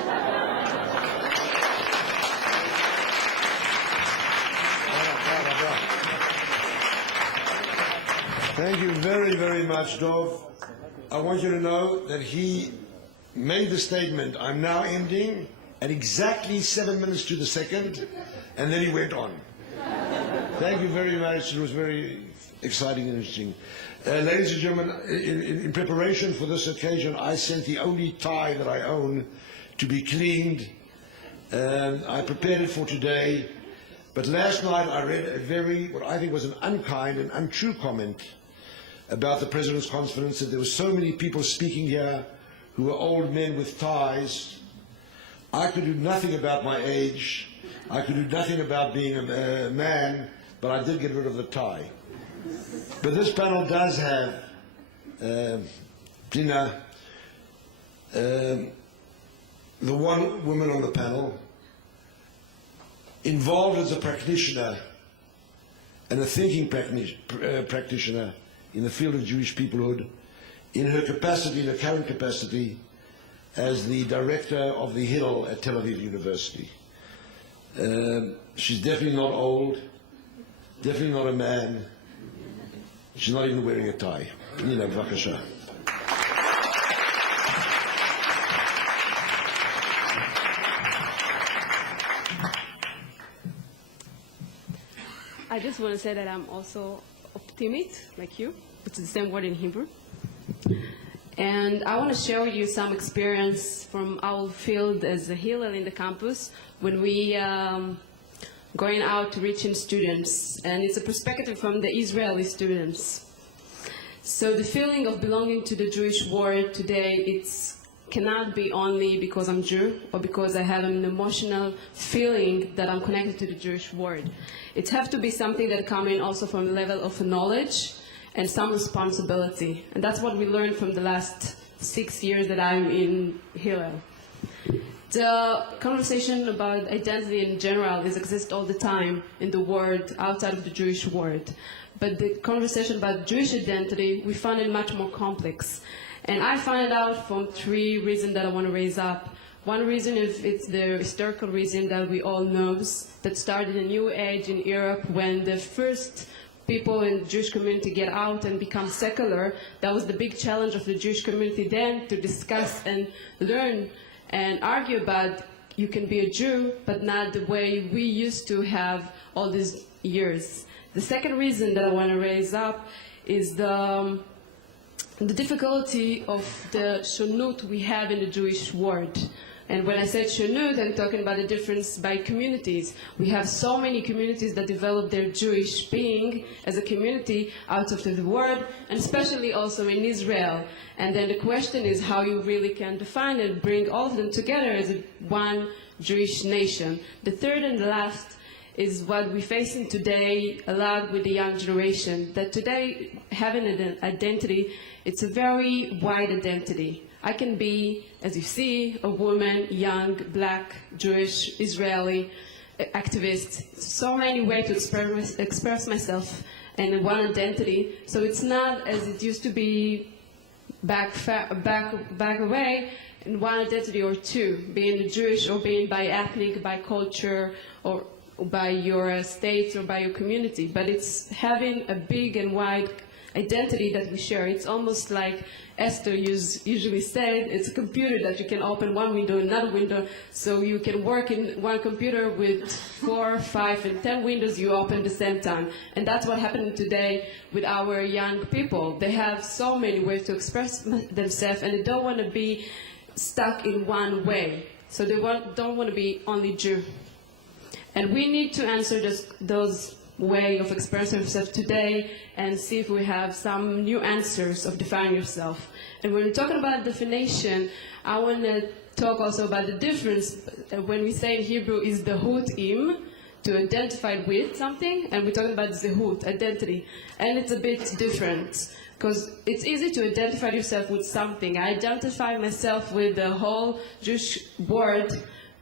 Thank you very, very much, Dov. I want you to know that he made the statement, I'm now ending, at exactly 7 minutes to the second, and then he went on. Thank you very much. It was very exciting and interesting. Ladies and gentlemen, in preparation for this occasion, I sent the only tie that I own to be cleaned. I prepared it for today, but last night I read a what I think was an unkind and untrue comment about the President's conference, that there were so many people speaking here who were old men with ties. I could do nothing about my age. I could do nothing about being a man, but I did get rid of the tie. But this panel does have, Tina, the one woman on the panel, involved as a practitioner and a thinking practitioner in the field of Jewish peoplehood, in her capacity, in her current capacity, as the director of the Hillel at Tel Aviv University. She's definitely not old, definitely not a man. She's not even wearing a tie. Nina, b'vakasha. I just want to say that I'm also optimist, like you, which is the same word in Hebrew. And I want to share with you some experience from our field as a Hillel in the campus when we going out to reaching students. And it's a perspective from the Israeli students. So the feeling of belonging to the Jewish world today, it's cannot be only because I'm Jew or because I have an emotional feeling that I'm connected to the Jewish world. It has to be something that comes in also from a level of knowledge and some responsibility. And that's what we learned from the last 6 years that I'm in Hillel. The conversation about identity in general exists all the time in the world outside of the Jewish world. But the conversation about Jewish identity, we find it much more complex. And I find out from 3 reasons that I want to raise up. One reason is it's the historical reason that we all know that started a new age in Europe when the first people in the Jewish community get out and become secular. That was the big challenge of the Jewish community then, to discuss and learn and argue about you can be a Jew, but not the way we used to have all these years. The second reason that I want to raise up is the difficulty of the shonut we have in the Jewish world. And when I say shonut, I'm talking about the difference by communities. We have so many communities that develop their Jewish being as a community out of the world, and especially also in Israel. And then the question is how you really can define and bring all of them together as one Jewish nation. The third and the last is what we're facing today a lot with the young generation, that today having an identity, it's a very wide identity. I can be, as you see, a woman, young, black, Jewish, Israeli, activist. So many ways to express myself in one identity. So it's not as it used to be back away, in one identity or two, being Jewish or being by ethnic, by culture, or by your state or by your community. But it's having a big and wide identity that we share. It's almost like Esther usually said, it's a computer that you can open one window, another window, so you can work in one computer with 4, 5, and 10 windows you open at the same time. And that's what happened today with our young people. They have so many ways to express themselves, and they don't want to be stuck in one way. So they don't want to be only Jew. And we need to answer those way of expressing yourself today and see if we have some new answers of defining yourself. And when we're talking about definition, I want to talk also about the difference when we say in Hebrew is the hut im, to identify with something, and we're talking about zehut, identity. And it's a bit different, because it's easy to identify yourself with something. I identify myself with the whole Jewish word,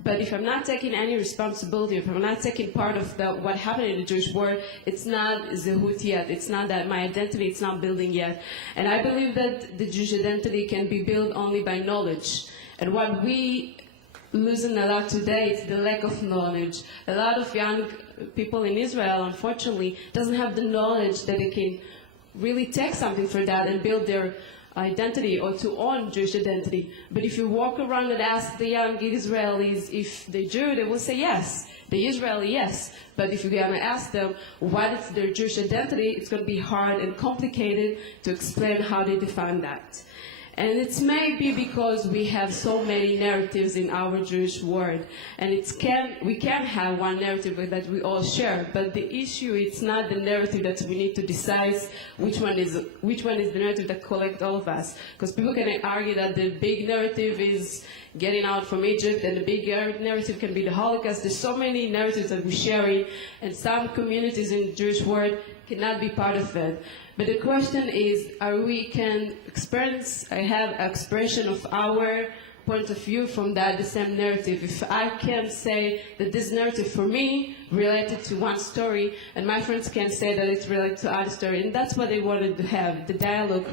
but if I'm not taking any responsibility, if I'm not taking part of what happened in the Jewish world, it's not zehut yet. It's not that my identity, it's not building yet. And I believe that the Jewish identity can be built only by knowledge. And what we losing a lot today is the lack of knowledge. A lot of young people in Israel, unfortunately, doesn't have the knowledge that they can really take something for that and build their identity or to own Jewish identity. But if you walk around and ask the young Israelis if they're Jew, they will say yes. The Israeli, yes. But if you're going to ask them what is their Jewish identity, it's going to be hard and complicated to explain how they define that. And it's maybe because we have so many narratives in our Jewish world, and we can have one narrative that we all share. But the issue is not the narrative that we need to decide which one is the narrative that collects all of us. Because people can argue that the big narrative is getting out from Egypt, and the big narrative can be the Holocaust. There's so many narratives that we're sharing, and some communities in the Jewish world cannot be part of it. But the question is, have an expression of our point of view from the same narrative? If I can say that this narrative for me related to one story, and my friends can say that it's related to other story, and that's what they wanted to have, the dialogue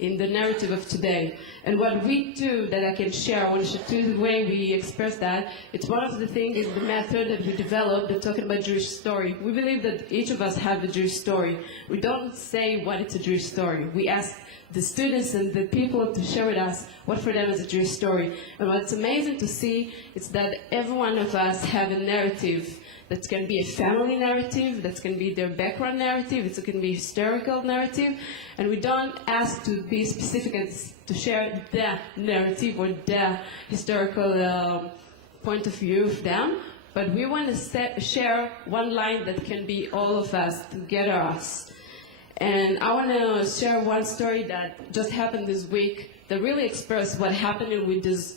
in the narrative of today. And what we do that I can share, I want to share the way we express that. It's one of the things is the method that we developed, that talking about Jewish story. We believe that each of us have a Jewish story. We don't say what it's a Jewish story. We ask the students and the people to share with us what for them is a Jewish story. And what's amazing to see is that every one of us have a narrative. That can be a family narrative, that can be their background narrative, it can be a historical narrative, and we don't ask to be specific and to share the narrative or the historical point of view of them, but we want to share one line that can be all of us, together us. And I want to share one story that just happened this week that really expressed what happened with this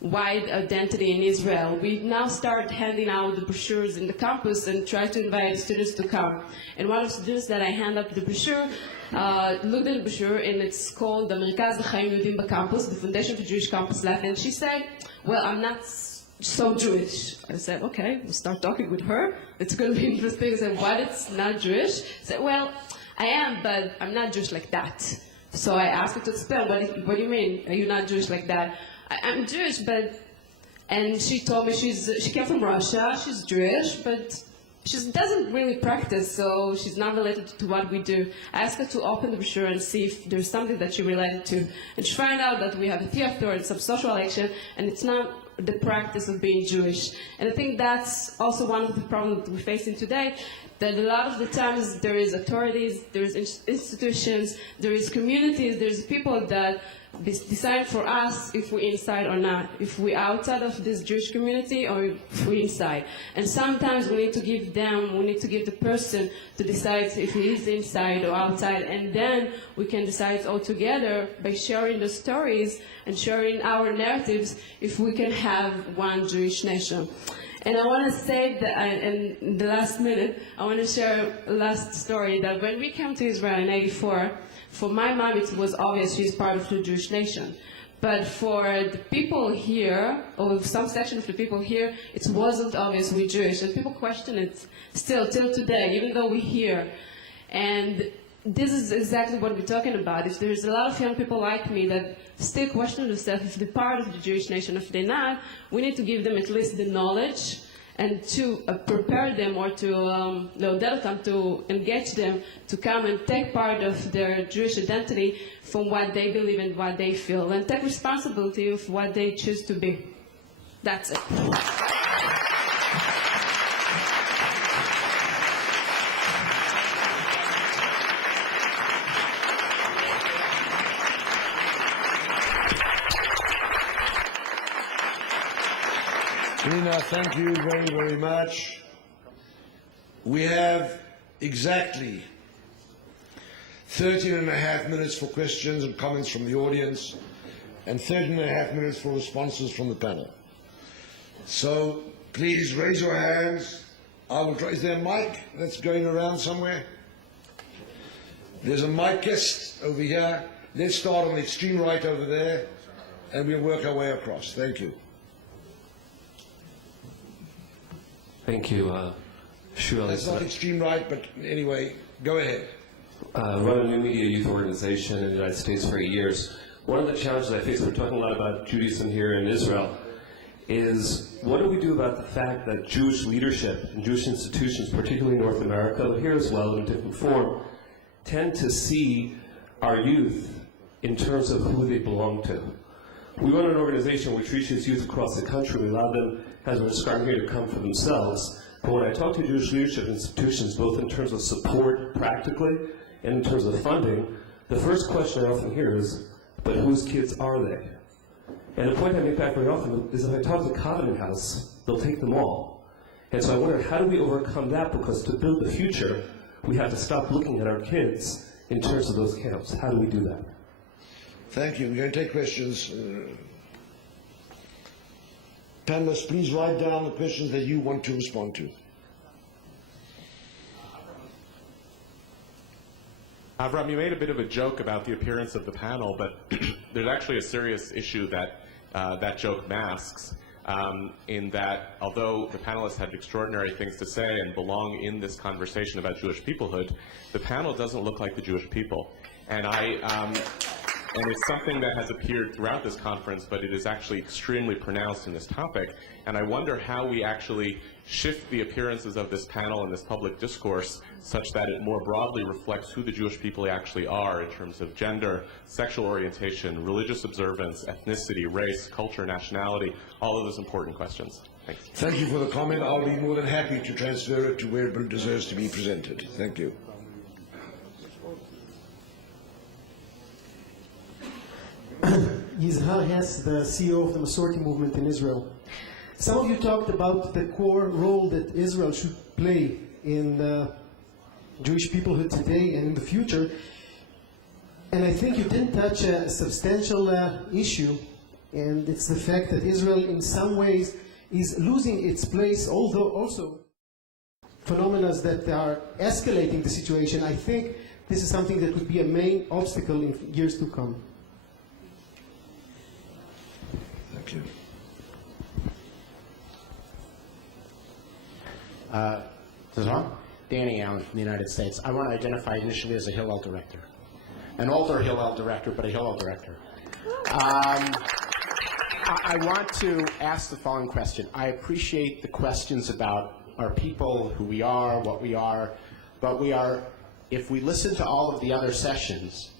wide identity in Israel. We now start handing out the brochures in the campus and try to invite the students to come. And one of the students that I hand up the brochure looked at the brochure, and it's called the Merkaz L'Chaim Yehudim B'Campus, the Foundation for Jewish Campus Life. And she said, well, I'm not so Jewish. I said, okay, we'll start talking with her. It's going to be interesting. I said, what, it's not Jewish? I said, well, I am, but I'm not Jewish like that. So I asked her to explain, what do you mean? Are you not Jewish like that? I'm Jewish, and she told me she came from Russia, she's Jewish, but she doesn't really practice, so she's not related to what we do. I asked her to open the brochure and see if there's something that she related to. And she found out that we have a theater and some social action, and it's not the practice of being Jewish. And I think that's also one of the problems that we're facing today, that a lot of the times there is authorities, there is institutions, there is communities, there's people that decide for us if we're inside or not, if we're outside of this Jewish community or if we're inside. And sometimes we need to give the person to decide if he is inside or outside, and then we can decide all together by sharing the stories and sharing our narratives if we can have one Jewish nation. And I want to say that, in the last minute, I want to share a last story, that when we came to Israel in '84, for my mom it was obvious she's part of the Jewish nation. But for the people here, or some section of the people here, it wasn't obvious we're Jewish. And people question it still, till today, even though we're here. And this is exactly what we're talking about. If there's a lot of young people like me that still question themselves if they're part of the Jewish nation, if they're not, we need to give them at least the knowledge and to prepare them or to to engage them to come and take part of their Jewish identity from what they believe and what they feel, and take responsibility of what they choose to be. That's it. Nina, thank you very, very much. We have exactly 13 and a half minutes for questions and comments from the audience and 13 and a half minutes for responses from the panel. So please raise your hands. I will try. Is there a mic that's going around somewhere? There's a micist over here. Let's start on the extreme right over there, and we'll work our way across. Thank you. Thank you, Shmuel. That's not extreme right, but anyway, go ahead. Run a new media youth organization in the United States for 8 years. One of the challenges I face, we're talking a lot about Judaism here in Israel, is what do we do about the fact that Jewish leadership and Jewish institutions, particularly in North America, but here as well in a different form, tend to see our youth in terms of who they belong to. We run an organization which reaches youth across the country. We allow them, as we're describing here, to come for themselves. But when I talk to Jewish leadership institutions, both in terms of support practically and in terms of funding, the first question I often hear is, but whose kids are they? And the point I make back very often is if I talk to Covenant House, they'll take them all. And so I wonder, how do we overcome that? Because to build the future, we have to stop looking at our kids in terms of those camps. How do we do that? Thank you. We're going to take questions. Panelists, please write down the questions that you want to respond to. Avram, you made a bit of a joke about the appearance of the panel, but there's actually a serious issue that that joke masks, in that although the panelists had extraordinary things to say and belong in this conversation about Jewish peoplehood, the panel doesn't look like the Jewish people. And it's something that has appeared throughout this conference, but it is actually extremely pronounced in this topic. And I wonder how we actually shift the appearances of this panel and this public discourse such that it more broadly reflects who the Jewish people actually are in terms of gender, sexual orientation, religious observance, ethnicity, race, culture, nationality, all of those important questions. Thanks. Thank you for the comment. I'll be more than happy to transfer it to where it deserves to be presented. Thank you. Yizhar Hess, the CEO of the Masorti movement in Israel. Some of you talked about the core role that Israel should play in Jewish peoplehood today and in the future. And I think you didn't touch a substantial issue, and it's the fact that Israel in some ways is losing its place, although also phenomena that are escalating the situation. I think this is something that would be a main obstacle in years to come. Thank you. Danny Allen from the United States. I want to identify initially as a Hillel director. An older Hillel director, but a Hillel director. I want to ask the following question. I appreciate the questions about our people, who we are, what we are, but we are, if we listen to all of the other sessions,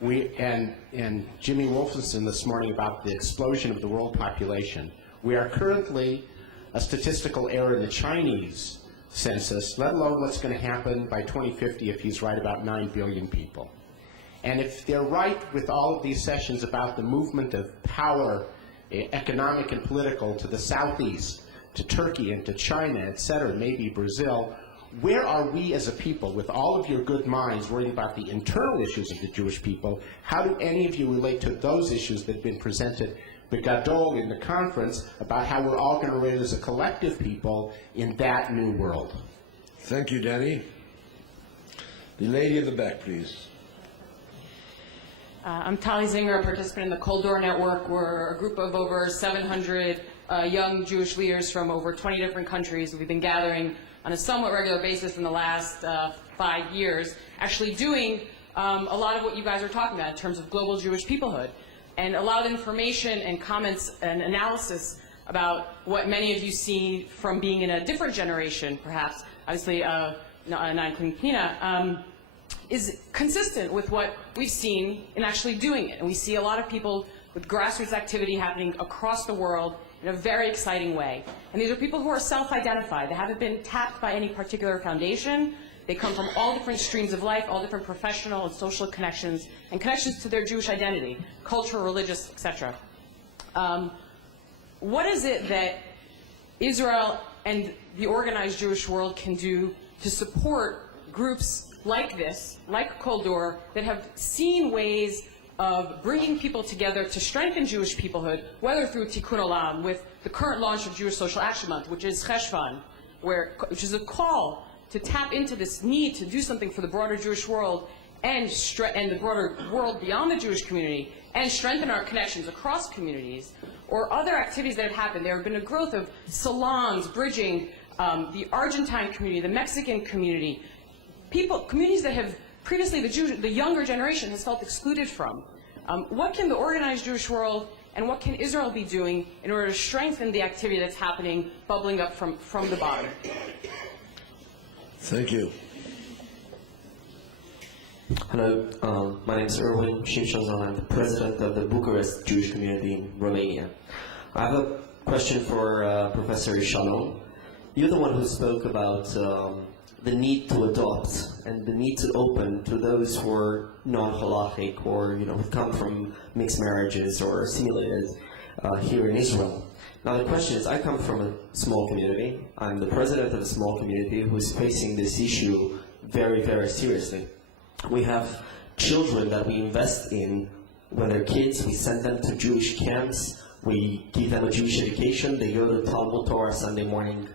and Jimmy Wolfenson this morning about the explosion of the world population, we are currently a statistical error in the Chinese census, let alone what's going to happen by 2050 if he's right about 9 billion people. And if they're right with all of these sessions about the movement of power, economic and political, to the southeast, to Turkey and to China, et cetera, maybe Brazil, where are we as a people, with all of your good minds, worrying about the internal issues of the Jewish people? How do any of you relate to those issues that have been presented Begadol in the conference about how we're all going to relate as a collective people in that new world? Thank you, Danny. The lady in the back, please. I'm Tali Zinger, a participant in the Cold Door Network. We're a group of over 700 young Jewish leaders from over 20 different countries. We've been gathering on a somewhat regular basis in the last 5 years, actually doing a lot of what you guys are talking about in terms of global Jewish peoplehood. And a lot of information and comments and analysis about what many of you see from being in a different generation, perhaps, obviously, Pina, is consistent with what we've seen in actually doing it. And we see a lot of people with grassroots activity happening across the world in a very exciting way. And these are people who are self-identified. They haven't been tapped by any particular foundation. They come from all different streams of life, all different professional and social connections, and connections to their Jewish identity, cultural, religious, etc. What is it that Israel and the organized Jewish world can do to support groups like this, like Kol Dor, that have seen ways of bringing people together to strengthen Jewish peoplehood, whether through Tikkun Olam, with the current launch of Jewish Social Action Month, which is Cheshvan, which is a call to tap into this need to do something for the broader Jewish world and the broader world beyond the Jewish community, and strengthen our connections across communities, or other activities that have happened. There have been a growth of salons bridging the Argentine community, the Mexican community, communities that have previously the younger generation has felt excluded from. What can the organized Jewish world and what can Israel be doing in order to strengthen the activity that's happening, bubbling up from the bottom? Thank you. Hello, my name is Erwin Shimshon. I'm the president of the Bucharest Jewish community in Romania. I have a question for Professor Shalom. You're the one who spoke about the need to adopt and the need to open to those who are non-halachic or who come from mixed marriages or assimilated here in Israel. Now the question is, I come from a small community. I'm the president of a small community who's facing this issue very, very seriously. We have children that we invest in. When they're kids, we send them to Jewish camps. We give them a Jewish education. They go to Talmud Torah Sunday morning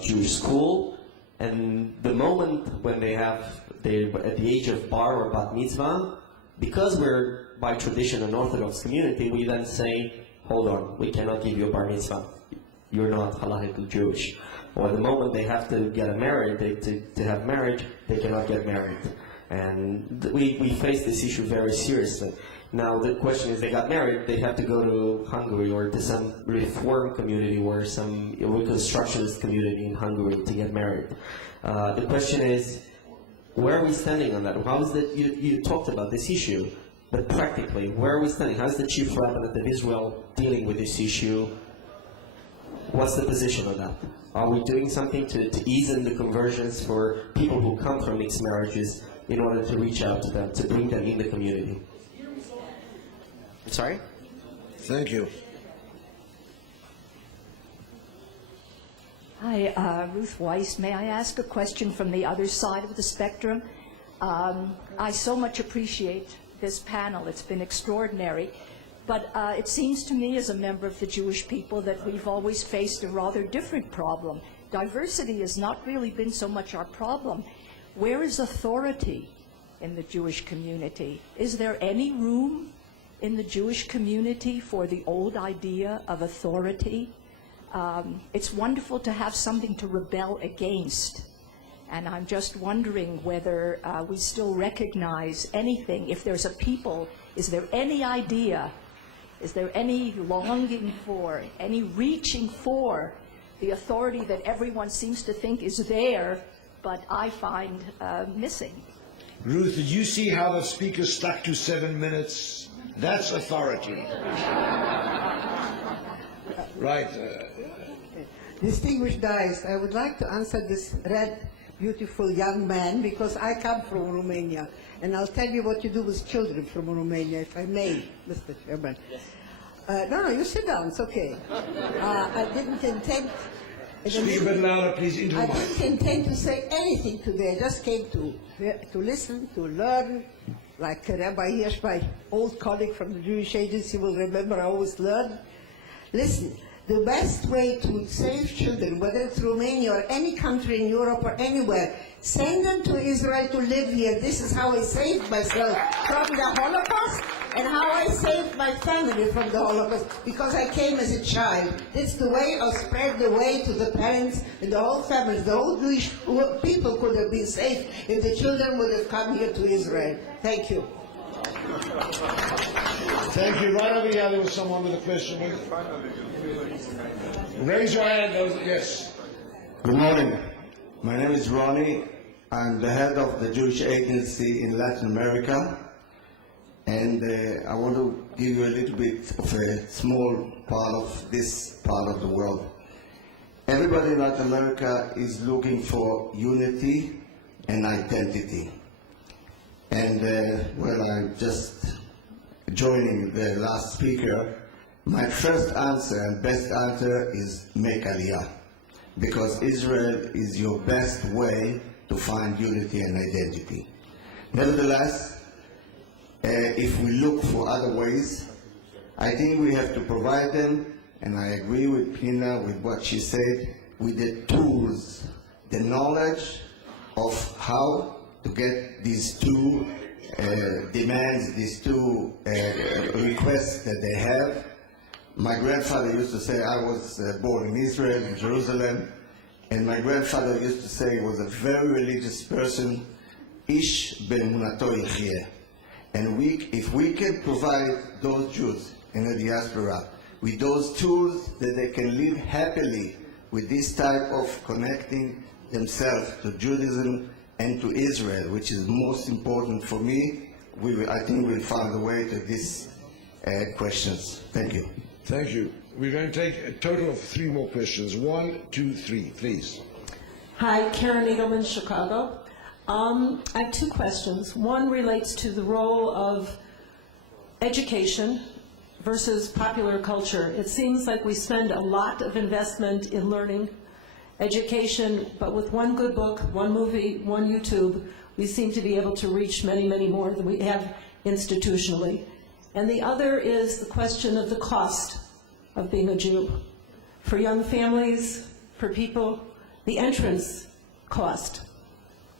Jewish school. And the moment when they're at the age of bar or bat mitzvah, because we're by tradition an Orthodox community, we then say, hold on, we cannot give you a bar mitzvah. You're not halachically Jewish. Or the moment they have to get married, to have marriage, they cannot get married. And we face this issue very seriously. Now the question is, they got married, they have to go to Hungary or to some reform community or some reconstructionist community in Hungary to get married. The question is, where are we standing on that? How is that? You talked about this issue, but practically, where are we standing? How is the Chief Rabbinate of Israel dealing with this issue? What's the position on that? Are we doing something to ease in the conversions for people who come from mixed marriages in order to reach out to them, to bring them in the community? Sorry? Thank you. Hi, Ruth Weiss. May I ask a question from the other side of the spectrum? I so much appreciate this panel. It's been extraordinary. But it seems to me, as a member of the Jewish people, that we've always faced a rather different problem. Diversity has not really been so much our problem. Where is authority in the Jewish community? Is there any room in the Jewish community for the old idea of authority? It's wonderful to have something to rebel against. And I'm just wondering whether we still recognize anything. If there's a people, is there any idea, is there any longing for, any reaching for the authority that everyone seems to think is there, but I find missing? Ruth, did you see how the speaker stuck to 7 minutes? That's authority. Right. Distinguished guys, I would like to answer this red, beautiful young man, because I come from Romania, and I'll tell you what you do with children from Romania, if I may, Mr. Chairman. No, you sit down, it's okay. I didn't intend... Speak a bit louder, please, into the I mic. didn't intend to say anything today. I just came to listen, to learn. Like Rabbi Hirsch, my old colleague from the Jewish Agency, will remember I always learn. Listen, the best way to save children, whether it's Romania or any country in Europe or anywhere, send them to Israel to live here. This is how I saved myself from the Holocaust and how I saved my family from the Holocaust, because I came as a child. It's the way I'll spread the way to the parents and the whole families. The whole Jewish people could have been saved if the children would have come here to Israel. Thank you. Thank you. Right over here, there was someone with a question. Raise your hand. Yes. Good morning. My name is Ronnie. I'm the head of the Jewish Agency in Latin America. And I want to give you a little bit of a small part of this part of the world. Everybody in Latin America is looking for unity and identity. And well, I'm just joining the last speaker. My first answer and best answer is make Aliyah. because Israel is your best way to find unity and identity. Nevertheless, if we look for other ways, I think we have to provide them, and I agree with Pina with what she said, with the tools, the knowledge of how to get these two demands, these two requests that they have. My grandfather used to say, I was born in Israel, in Jerusalem, and my grandfather used to say he was a very religious person, Ish be'emunato yechyeh. And if we can provide those Jews in the diaspora with those tools that they can live happily with this type of connecting themselves to Judaism and to Israel, which is most important for me, I think we'll find a way to these questions. Thank you. Thank you. We're going to take a total of 3 more questions. 1, 2, 3, please. Hi, Karen Edelman, Chicago. I have 2 questions. One relates to the role of education versus popular culture. It seems like we spend a lot of investment in learning, education, but with one good book, one movie, one YouTube, we seem to be able to reach many, many more than we have institutionally. And the other is the question of the cost of being a Jew. For young families, for people, the entrance cost.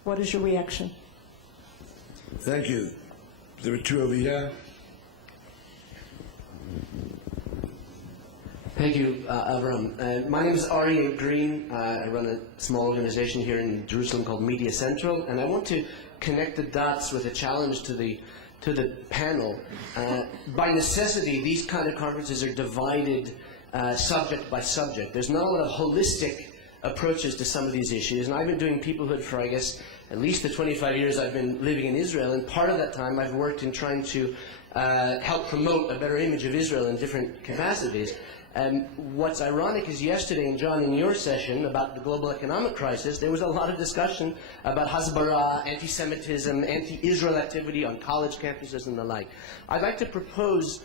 What is your reaction? Thank you. There are 2 over here. Thank you, Avram. My name is Aryeh Green. I run a small organization here in Jerusalem called Media Central, and I want to connect the dots with a challenge to the panel. By necessity, these kind of conferences are divided subject by subject. There's not a lot of holistic approaches to some of these issues, and I've been doing peoplehood for, I guess, at least the 25 years I've been living in Israel, and part of that time I've worked in trying to help promote a better image of Israel in different capacities. And what's ironic is yesterday, and John, in your session about the global economic crisis, there was a lot of discussion about Hasbara, anti-Semitism, anti-Israel activity on college campuses and the like. I'd like to propose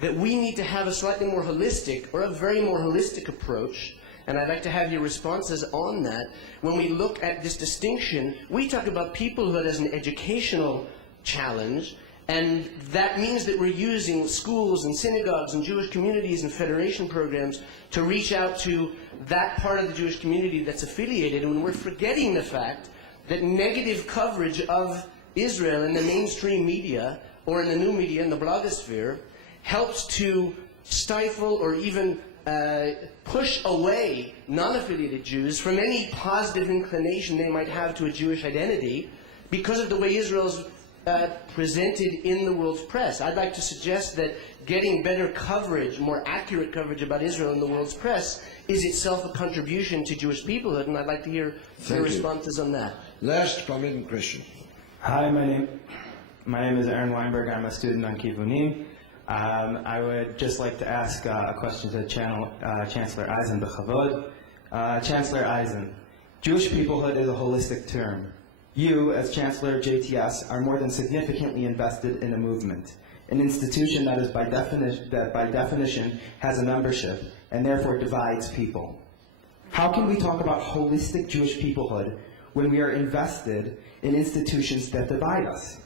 that we need to have a slightly more holistic, or a very more holistic approach, and I'd like to have your responses on that. When we look at this distinction, we talk about peoplehood as an educational challenge, and that means that we're using schools and synagogues and Jewish communities and federation programs to reach out to that part of the Jewish community that's affiliated, and when we're forgetting the fact that negative coverage of Israel in the mainstream media or in the new media, in the blogosphere, helps to stifle or even push away non-affiliated Jews from any positive inclination they might have to a Jewish identity because of the way Israel's presented in the world's press. I'd like to suggest that getting better coverage, more accurate coverage about Israel in the world's press is itself a contribution to Jewish peoplehood, and I'd like to hear your responses on that. Last comment and question. Hi, my name is Aaron Weinberg. I'm a student on Kivunim. I would just like to ask a question to Chancellor Eisen, B'chavod. Chancellor Eisen, Jewish peoplehood is a holistic term. You, as Chancellor of JTS, are more than significantly invested in a movement, an institution that is by definition has a membership and therefore divides people. How can we talk about holistic Jewish peoplehood when we are invested in institutions that divide us?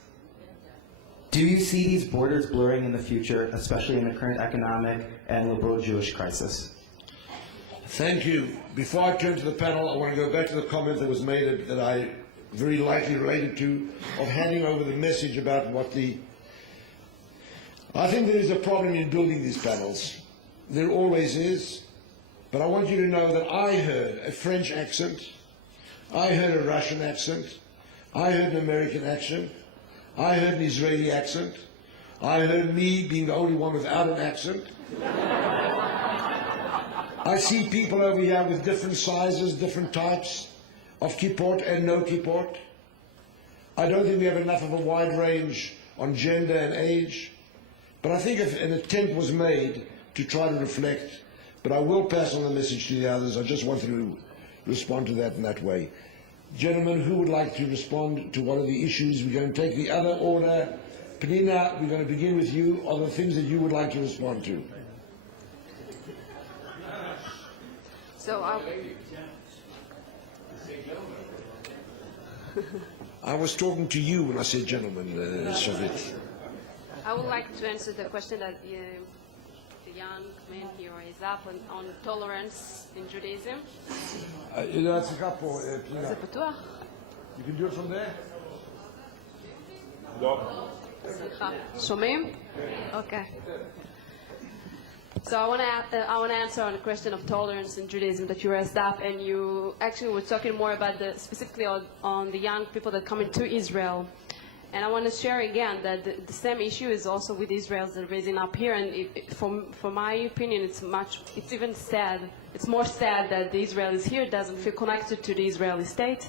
Do you see these borders blurring in the future, especially in the current economic and liberal Jewish crisis? Thank you. Before I turn to the panel, I want to go back to the comment that was made that I very lightly related to, of handing over the message about what I think there is a problem in building these panels. There always is. But I want you to know that I heard a French accent, I heard a Russian accent, I heard an American accent, I heard an Israeli accent, I heard me being the only one without an accent. I see people over here with different sizes, different types of kippot and no kippot. I don't think we have enough of a wide range on gender and age. But I think if an attempt was made to try to reflect, but I will pass on the message to the others. I just wanted to respond to that in that way. Gentlemen, who would like to respond to one of the issues? We're going to take the other order. Penina, we're going to begin with you. Are there things that you would like to respond to? So I was talking to you when I said gentlemen, Shavit. I would like to answer the question that the young man here raised up on tolerance in Judaism. זה פתוח? You can do it from there? סליחה. שומעים? Okay. So I want to answer on the question of tolerance in Judaism that you raised up, and you actually were talking more about specifically on the young people that come into Israel. And I want to share again that the same issue is also with Israelis that are raising up here, and for my opinion, it's even sad. It's more sad that the Israelis here doesn't feel connected to the Israeli state,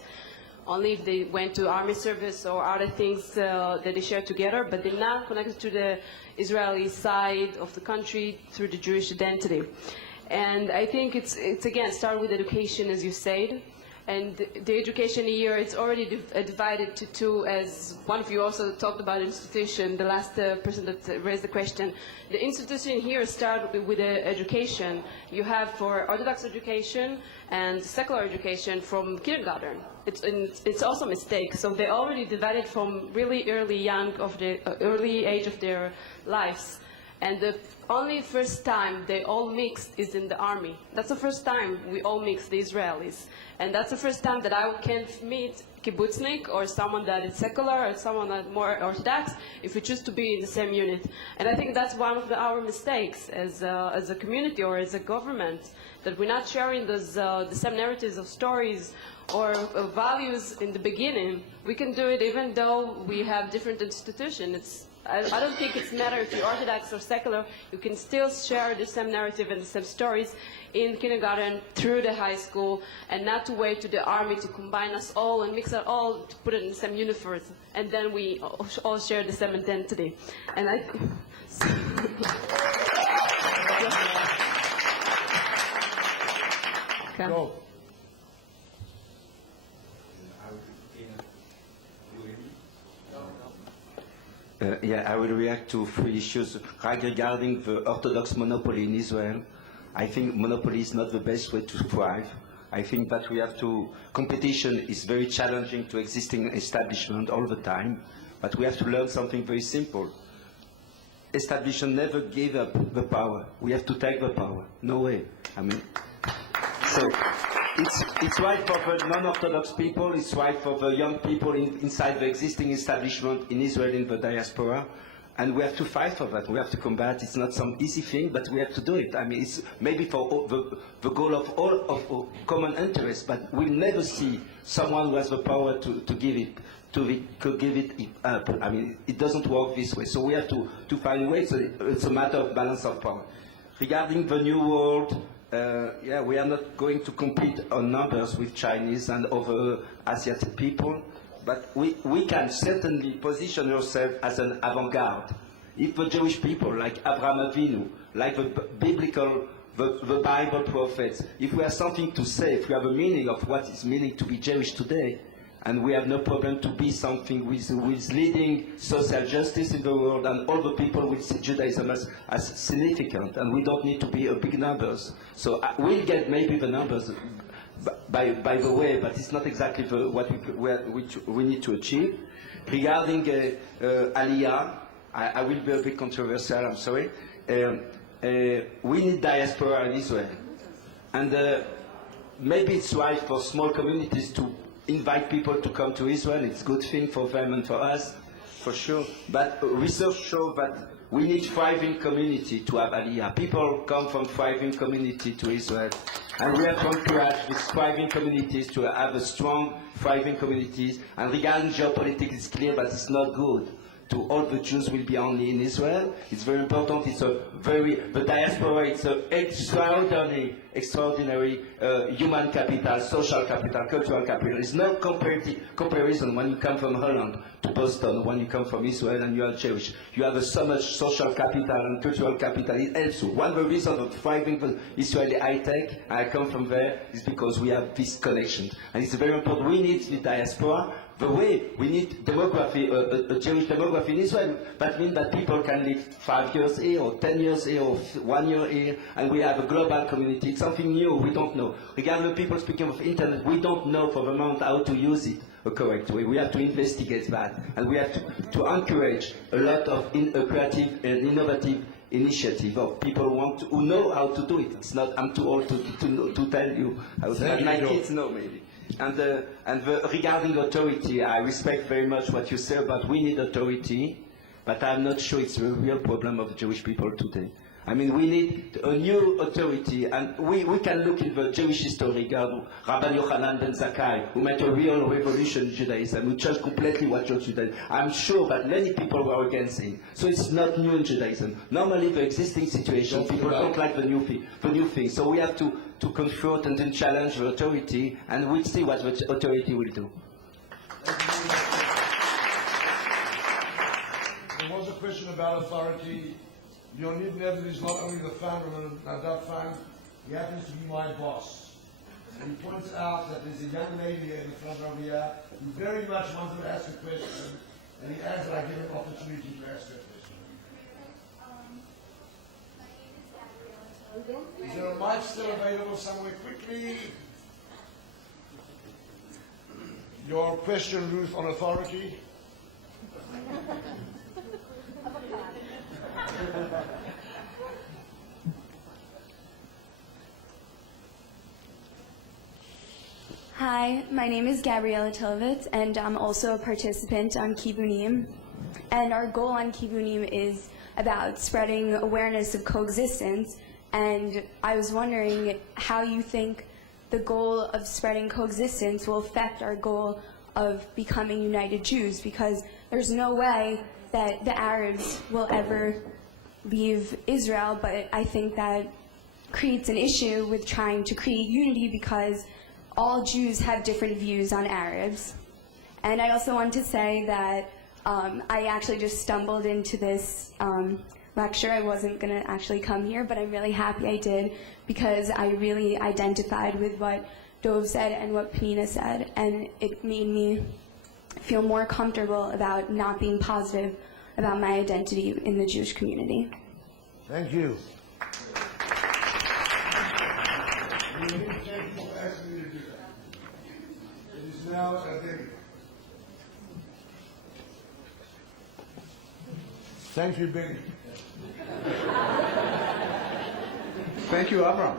only if they went to army service or other things that they share together, but they're not connected to the Israeli side of the country through the Jewish identity. And I think it's again, start with education, as you said. And the education here, it's already divided to two, as one of you also talked about institution, the last person that raised the question. The institution here starts with the education. You have for Orthodox education and secular education from kindergarten. It's also a mistake. So they already divided from really early age of their lives. And the only first time they all mixed is in the army. That's the first time we all mix, the Israelis. And that's the first time that I can meet kibbutznik or someone that is secular or someone that is more Orthodox if we choose to be in the same unit. And I think that's one of our mistakes as a community or as a government, that we're not sharing those, the same narratives of stories or values in the beginning. We can do it even though we have different institutions. I don't think it's matter if you're Orthodox or secular, you can still share the same narrative and the same stories in kindergarten through the high school, and not to wait to the army to combine us all and mix it all to put it in the same universe, and then we all share the same identity. And I okay. Go. I will react to three issues regarding the Orthodox monopoly in Israel. I think monopoly is not the best way to thrive. I think that we have to, competition is very challenging to existing establishment all the time, but we have to learn something very simple. Establishment never gave up the power. We have to take the power. No way. I mean, so it's right for the non-Orthodox people, it's right for the young people inside the existing establishment in Israel, in the diaspora, and we have to fight for that. We have to combat. It's not some easy thing, but we have to do it. I mean, it's maybe for all, the goal of all of common interest, but we'll never see someone who has the power to give it up. I mean, it doesn't work this way. So we have to find ways. So it's a matter of balance of power. Regarding the new world, we are not going to compete on numbers with Chinese and other Asiatic people, but we can certainly position ourselves as an avant-garde. If the Jewish people, like Abraham Avinu, like the biblical, the Bible prophets, if we have something to say, if we have a meaning of what is meaning to be Jewish today, and we have no problem to be something with leading social justice in the world, and all the people will see Judaism as significant, and we don't need to be a big numbers. So we'll get maybe the numbers by the way, but it's not exactly which we need to achieve. Regarding Aliyah, I will be a bit controversial, I'm sorry. We need diaspora in Israel. And maybe it's right for small communities to invite people to come to Israel. It's a good thing for them and for us, for sure. But research shows that we need thriving community to have Aliyah. People come from thriving community to Israel. And we have to encourage these thriving communities to have a strong, thriving communities. And regarding geopolitics, it's clear that it's not good. To all the Jews will be only in Israel. It's very important. It's the diaspora, it's an extraordinary human capital, social capital, cultural capital. It's no comparison when you come from Holland to Boston, when you come from Israel and you are Jewish. You have so much social capital and cultural capital. It helps you. One of the reasons of thriving for Israeli high-tech, I come from there, is because we have this connection. And it's very important. We need the diaspora. the way we need demography, a Jewish demography in Israel. That means that people can live 5 years here, or 10 years here, or 1 year here, and we have a global community. It's something new, we don't know. Regarding people speaking of internet, we don't know for the moment how to use it a correct way. We have to investigate that, and we have to encourage a lot of creative and innovative initiative of people who know how to do it. It's not I'm too old to tell you how to do it. My kids know maybe. Regarding authority, I respect very much what you say about we need authority, but I'm not sure it's the real problem of the Jewish people today. I mean, we need a new authority, and we can look in the Jewish history, regarding Rabbi Yochanan ben Zakkai, who made a real revolution in Judaism, who changed completely what was Judaism. I'm sure that many people were against him. So it's not new in Judaism. Normally, the existing situation, people don't like the new thing. So we have to confront and then challenge the authority, and we'll see what the authority will do. There was a question about authority. Leonid Nevin is not only the founder of the Nadav Fund, he happens to be my boss. And he points out that there's a young lady in the front row here who very much wants to ask a question, and he adds that I give an opportunity to ask that question. Is there a mic still available somewhere quickly? Your question, Ruth, on authority? Hi, my name is Gabriela Tilovitz, and I'm also a participant on Kibunim. And our goal on Kibunim is about spreading awareness of coexistence. And I was wondering how you think the goal of spreading coexistence will affect our goal of becoming united Jews, because there's no way that the Arabs will ever leave Israel, but I think that creates an issue with trying to create unity, because all Jews have different views on Arabs. And I also want to say that I actually just stumbled into this lecture. I wasn't going to actually come here, but I'm really happy I did, because I really identified with what Dov said and what Penina said, and it made me feel more comfortable about not being positive about my identity in the Jewish community. Thank you. It is now Thank you, Benny. Thank you, Abraham.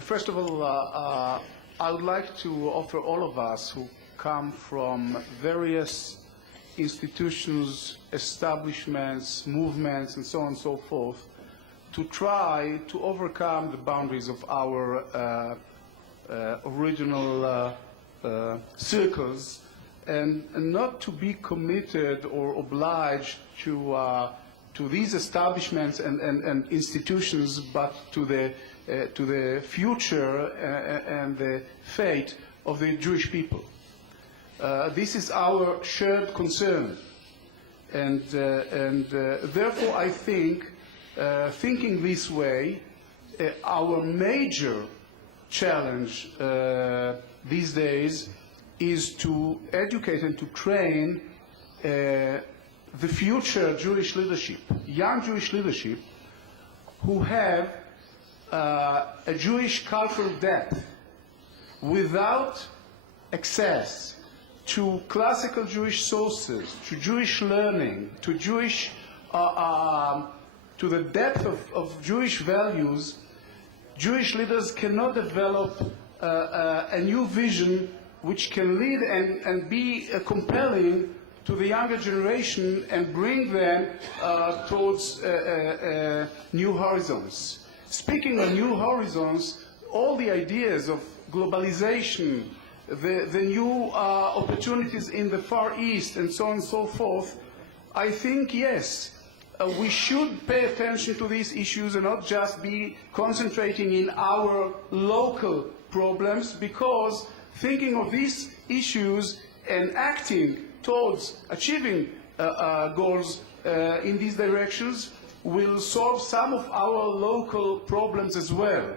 First of all, I would like to offer all of us who come from various institutions, establishments, movements, and so on and so forth, to try to overcome the boundaries of our original circles, and not to be committed or obliged to these establishments and institutions, but to the future and the fate of the Jewish people. This is our shared concern, and therefore I think, thinking this way, our major challenge these days is to educate and to train the future Jewish leadership, young Jewish leadership, who have a Jewish cultural depth without access to classical Jewish sources, to Jewish learning, to Jewish, to the depth of Jewish values. Jewish leaders cannot develop a new vision which can lead and be compelling to the younger generation and bring them towards new horizons. Speaking of new horizons, all the ideas of globalization, the new opportunities in the Far East, and so on and so forth, I think, yes, we should pay attention to these issues and not just be concentrating in our local problems, because thinking of these issues and acting towards achieving goals in these directions will solve some of our local problems as well.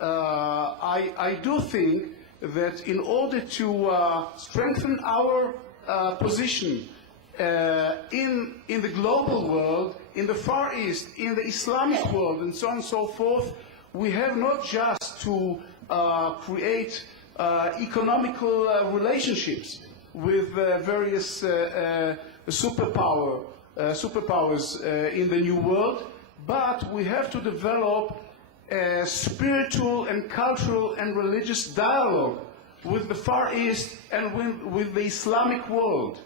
I do think that in order to strengthen our position in the global world, in the Far East, in the Islamic world, and so on and so forth, we have not just to create economical relationships with various superpowers in the new world, but we have to develop a spiritual and cultural and religious dialogue with the Far East and with the Islamic world.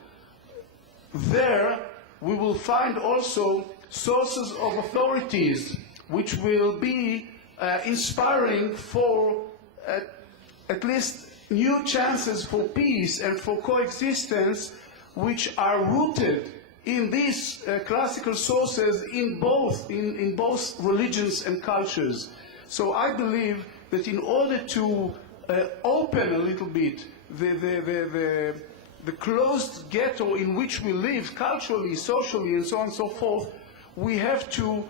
There we will find also sources of authorities which will be inspiring for at least new chances for peace and for coexistence, which are rooted in these classical sources in both religions and cultures. So I believe that in order to open a little bit the closed ghetto in which we live culturally, socially, and so on and so forth, we have to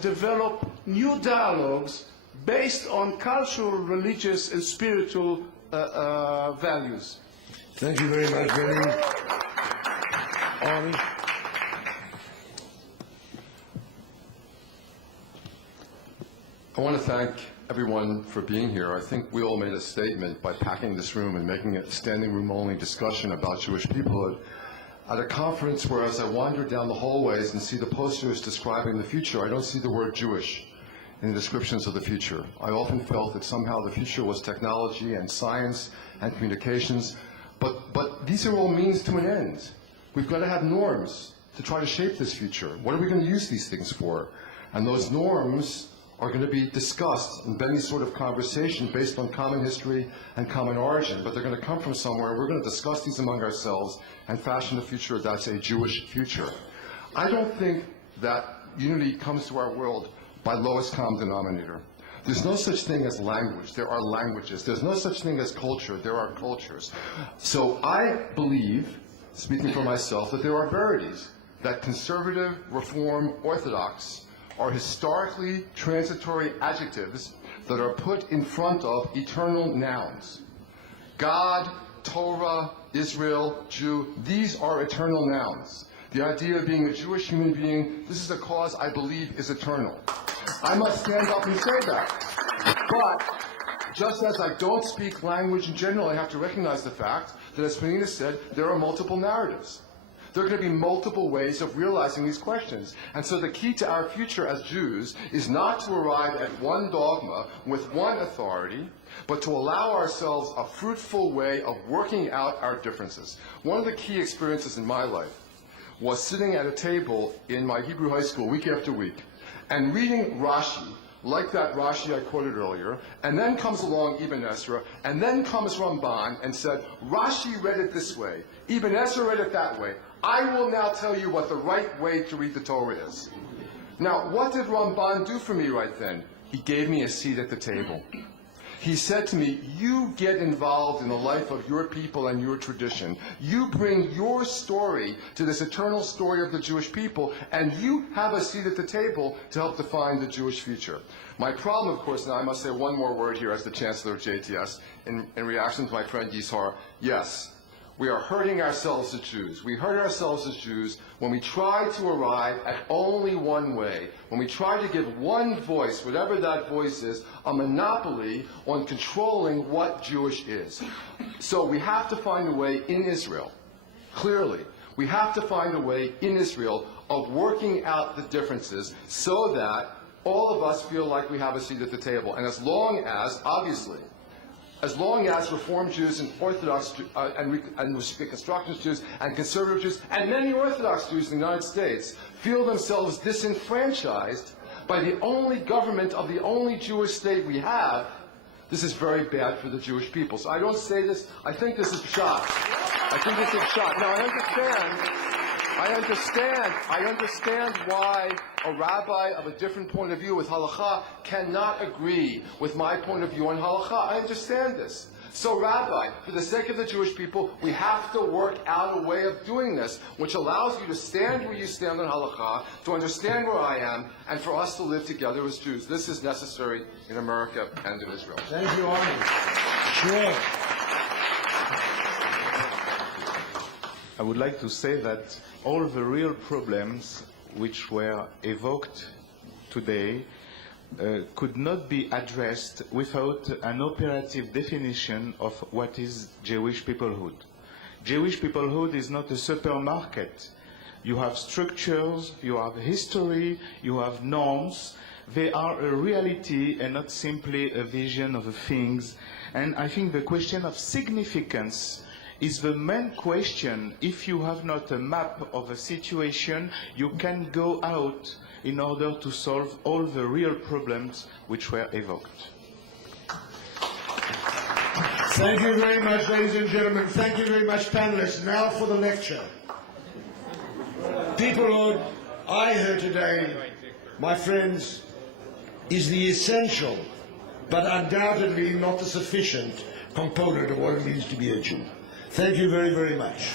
develop new dialogues based on cultural, religious, and spiritual values. Thank you very much, Benny. Arnie? I want to thank everyone for being here. I think we all made a statement by packing this room and making a standing room only discussion about Jewish peoplehood at a conference where, as I wander down the hallways and see the posters describing the future, I don't see the word Jewish in the descriptions of the future. I often felt that somehow the future was technology and science and communications, but these are all means to an end. We've got to have norms to try to shape this future. What are we going to use these things for? And those norms are going to be discussed in Benny's sort of conversation based on common history and common origin, but they're going to come from somewhere. We're going to discuss these among ourselves and fashion a future that's a Jewish future. I don't think that unity comes to our world by lowest common denominator. There's no such thing as language. There are languages. There's no such thing as culture. There are cultures. So I believe, speaking for myself, that there are verities, that conservative, reform, orthodox are historically transitory adjectives that are put in front of eternal nouns. God, Torah, Israel, Jew, these are eternal nouns. The idea of being a Jewish human being, this is a cause I believe is eternal. I must stand up and say that. But just as I don't speak language in general, I have to recognize the fact that, as Penina said, there are multiple narratives. There are going to be multiple ways of realizing these questions. And so the key to our future as Jews is not to arrive at one dogma with one authority, but to allow ourselves a fruitful way of working out our differences. One of the key experiences in my life was sitting at a table in my Hebrew high school week after week and reading Rashi, like that Rashi I quoted earlier, and then comes along Ibn Ezra, and then comes Ramban and said, Rashi read it this way, Ibn Ezra read it that way. I will now tell you what the right way to read the Torah is. Now, what did Ramban do for me right then? He gave me a seat at the table. He said to me, you get involved in the life of your people and your tradition. You bring your story to this eternal story of the Jewish people, and you have a seat at the table to help define the Jewish future. My problem, of course, and I must say one more word here as the Chancellor of JTS, in reaction to my friend Yishar, yes, we are hurting ourselves as Jews. We hurt ourselves as Jews when we try to arrive at only one way, when we try to give one voice, whatever that voice is, a monopoly on controlling what Jewish is. So we have to find a way in Israel, clearly, we have to find a way in Israel of working out the differences so that all of us feel like we have a seat at the table. And as long as, obviously, as long as Reform Jews and Orthodox and Reconstructionist Jews and Conservative Jews and many Orthodox Jews in the United States feel themselves disenfranchised by the only government of the only Jewish state we have, this is very bad for the Jewish people. So I don't say this, I think this is shot. I think this is shot. Now I understand why a rabbi of a different point of view with halakha cannot agree with my point of view on halakha. I understand this. So, Rabbi, for the sake of the Jewish people, we have to work out a way of doing this, which allows you to stand where you stand on halakha, to understand where I am, and for us to live together as Jews. This is necessary in America and in Israel. Thank you, Arnie. Sure. I would like to say that all the real problems which were evoked today could not be addressed without an operative definition of what is Jewish peoplehood. Jewish peoplehood is not a supermarket. You have structures, you have history, you have norms. They are a reality and not simply a vision of things. And I think the question of significance is the main question. If you have not a map of a situation, you can go out in order to solve all the real problems which were evoked. Thank you very much, ladies and gentlemen. Thank you very much, panelists. Now for the lecture. Peoplehood, I heard today, my friends, is the essential, but undoubtedly not the sufficient component of what it means to be a Jew. Thank you very, very much.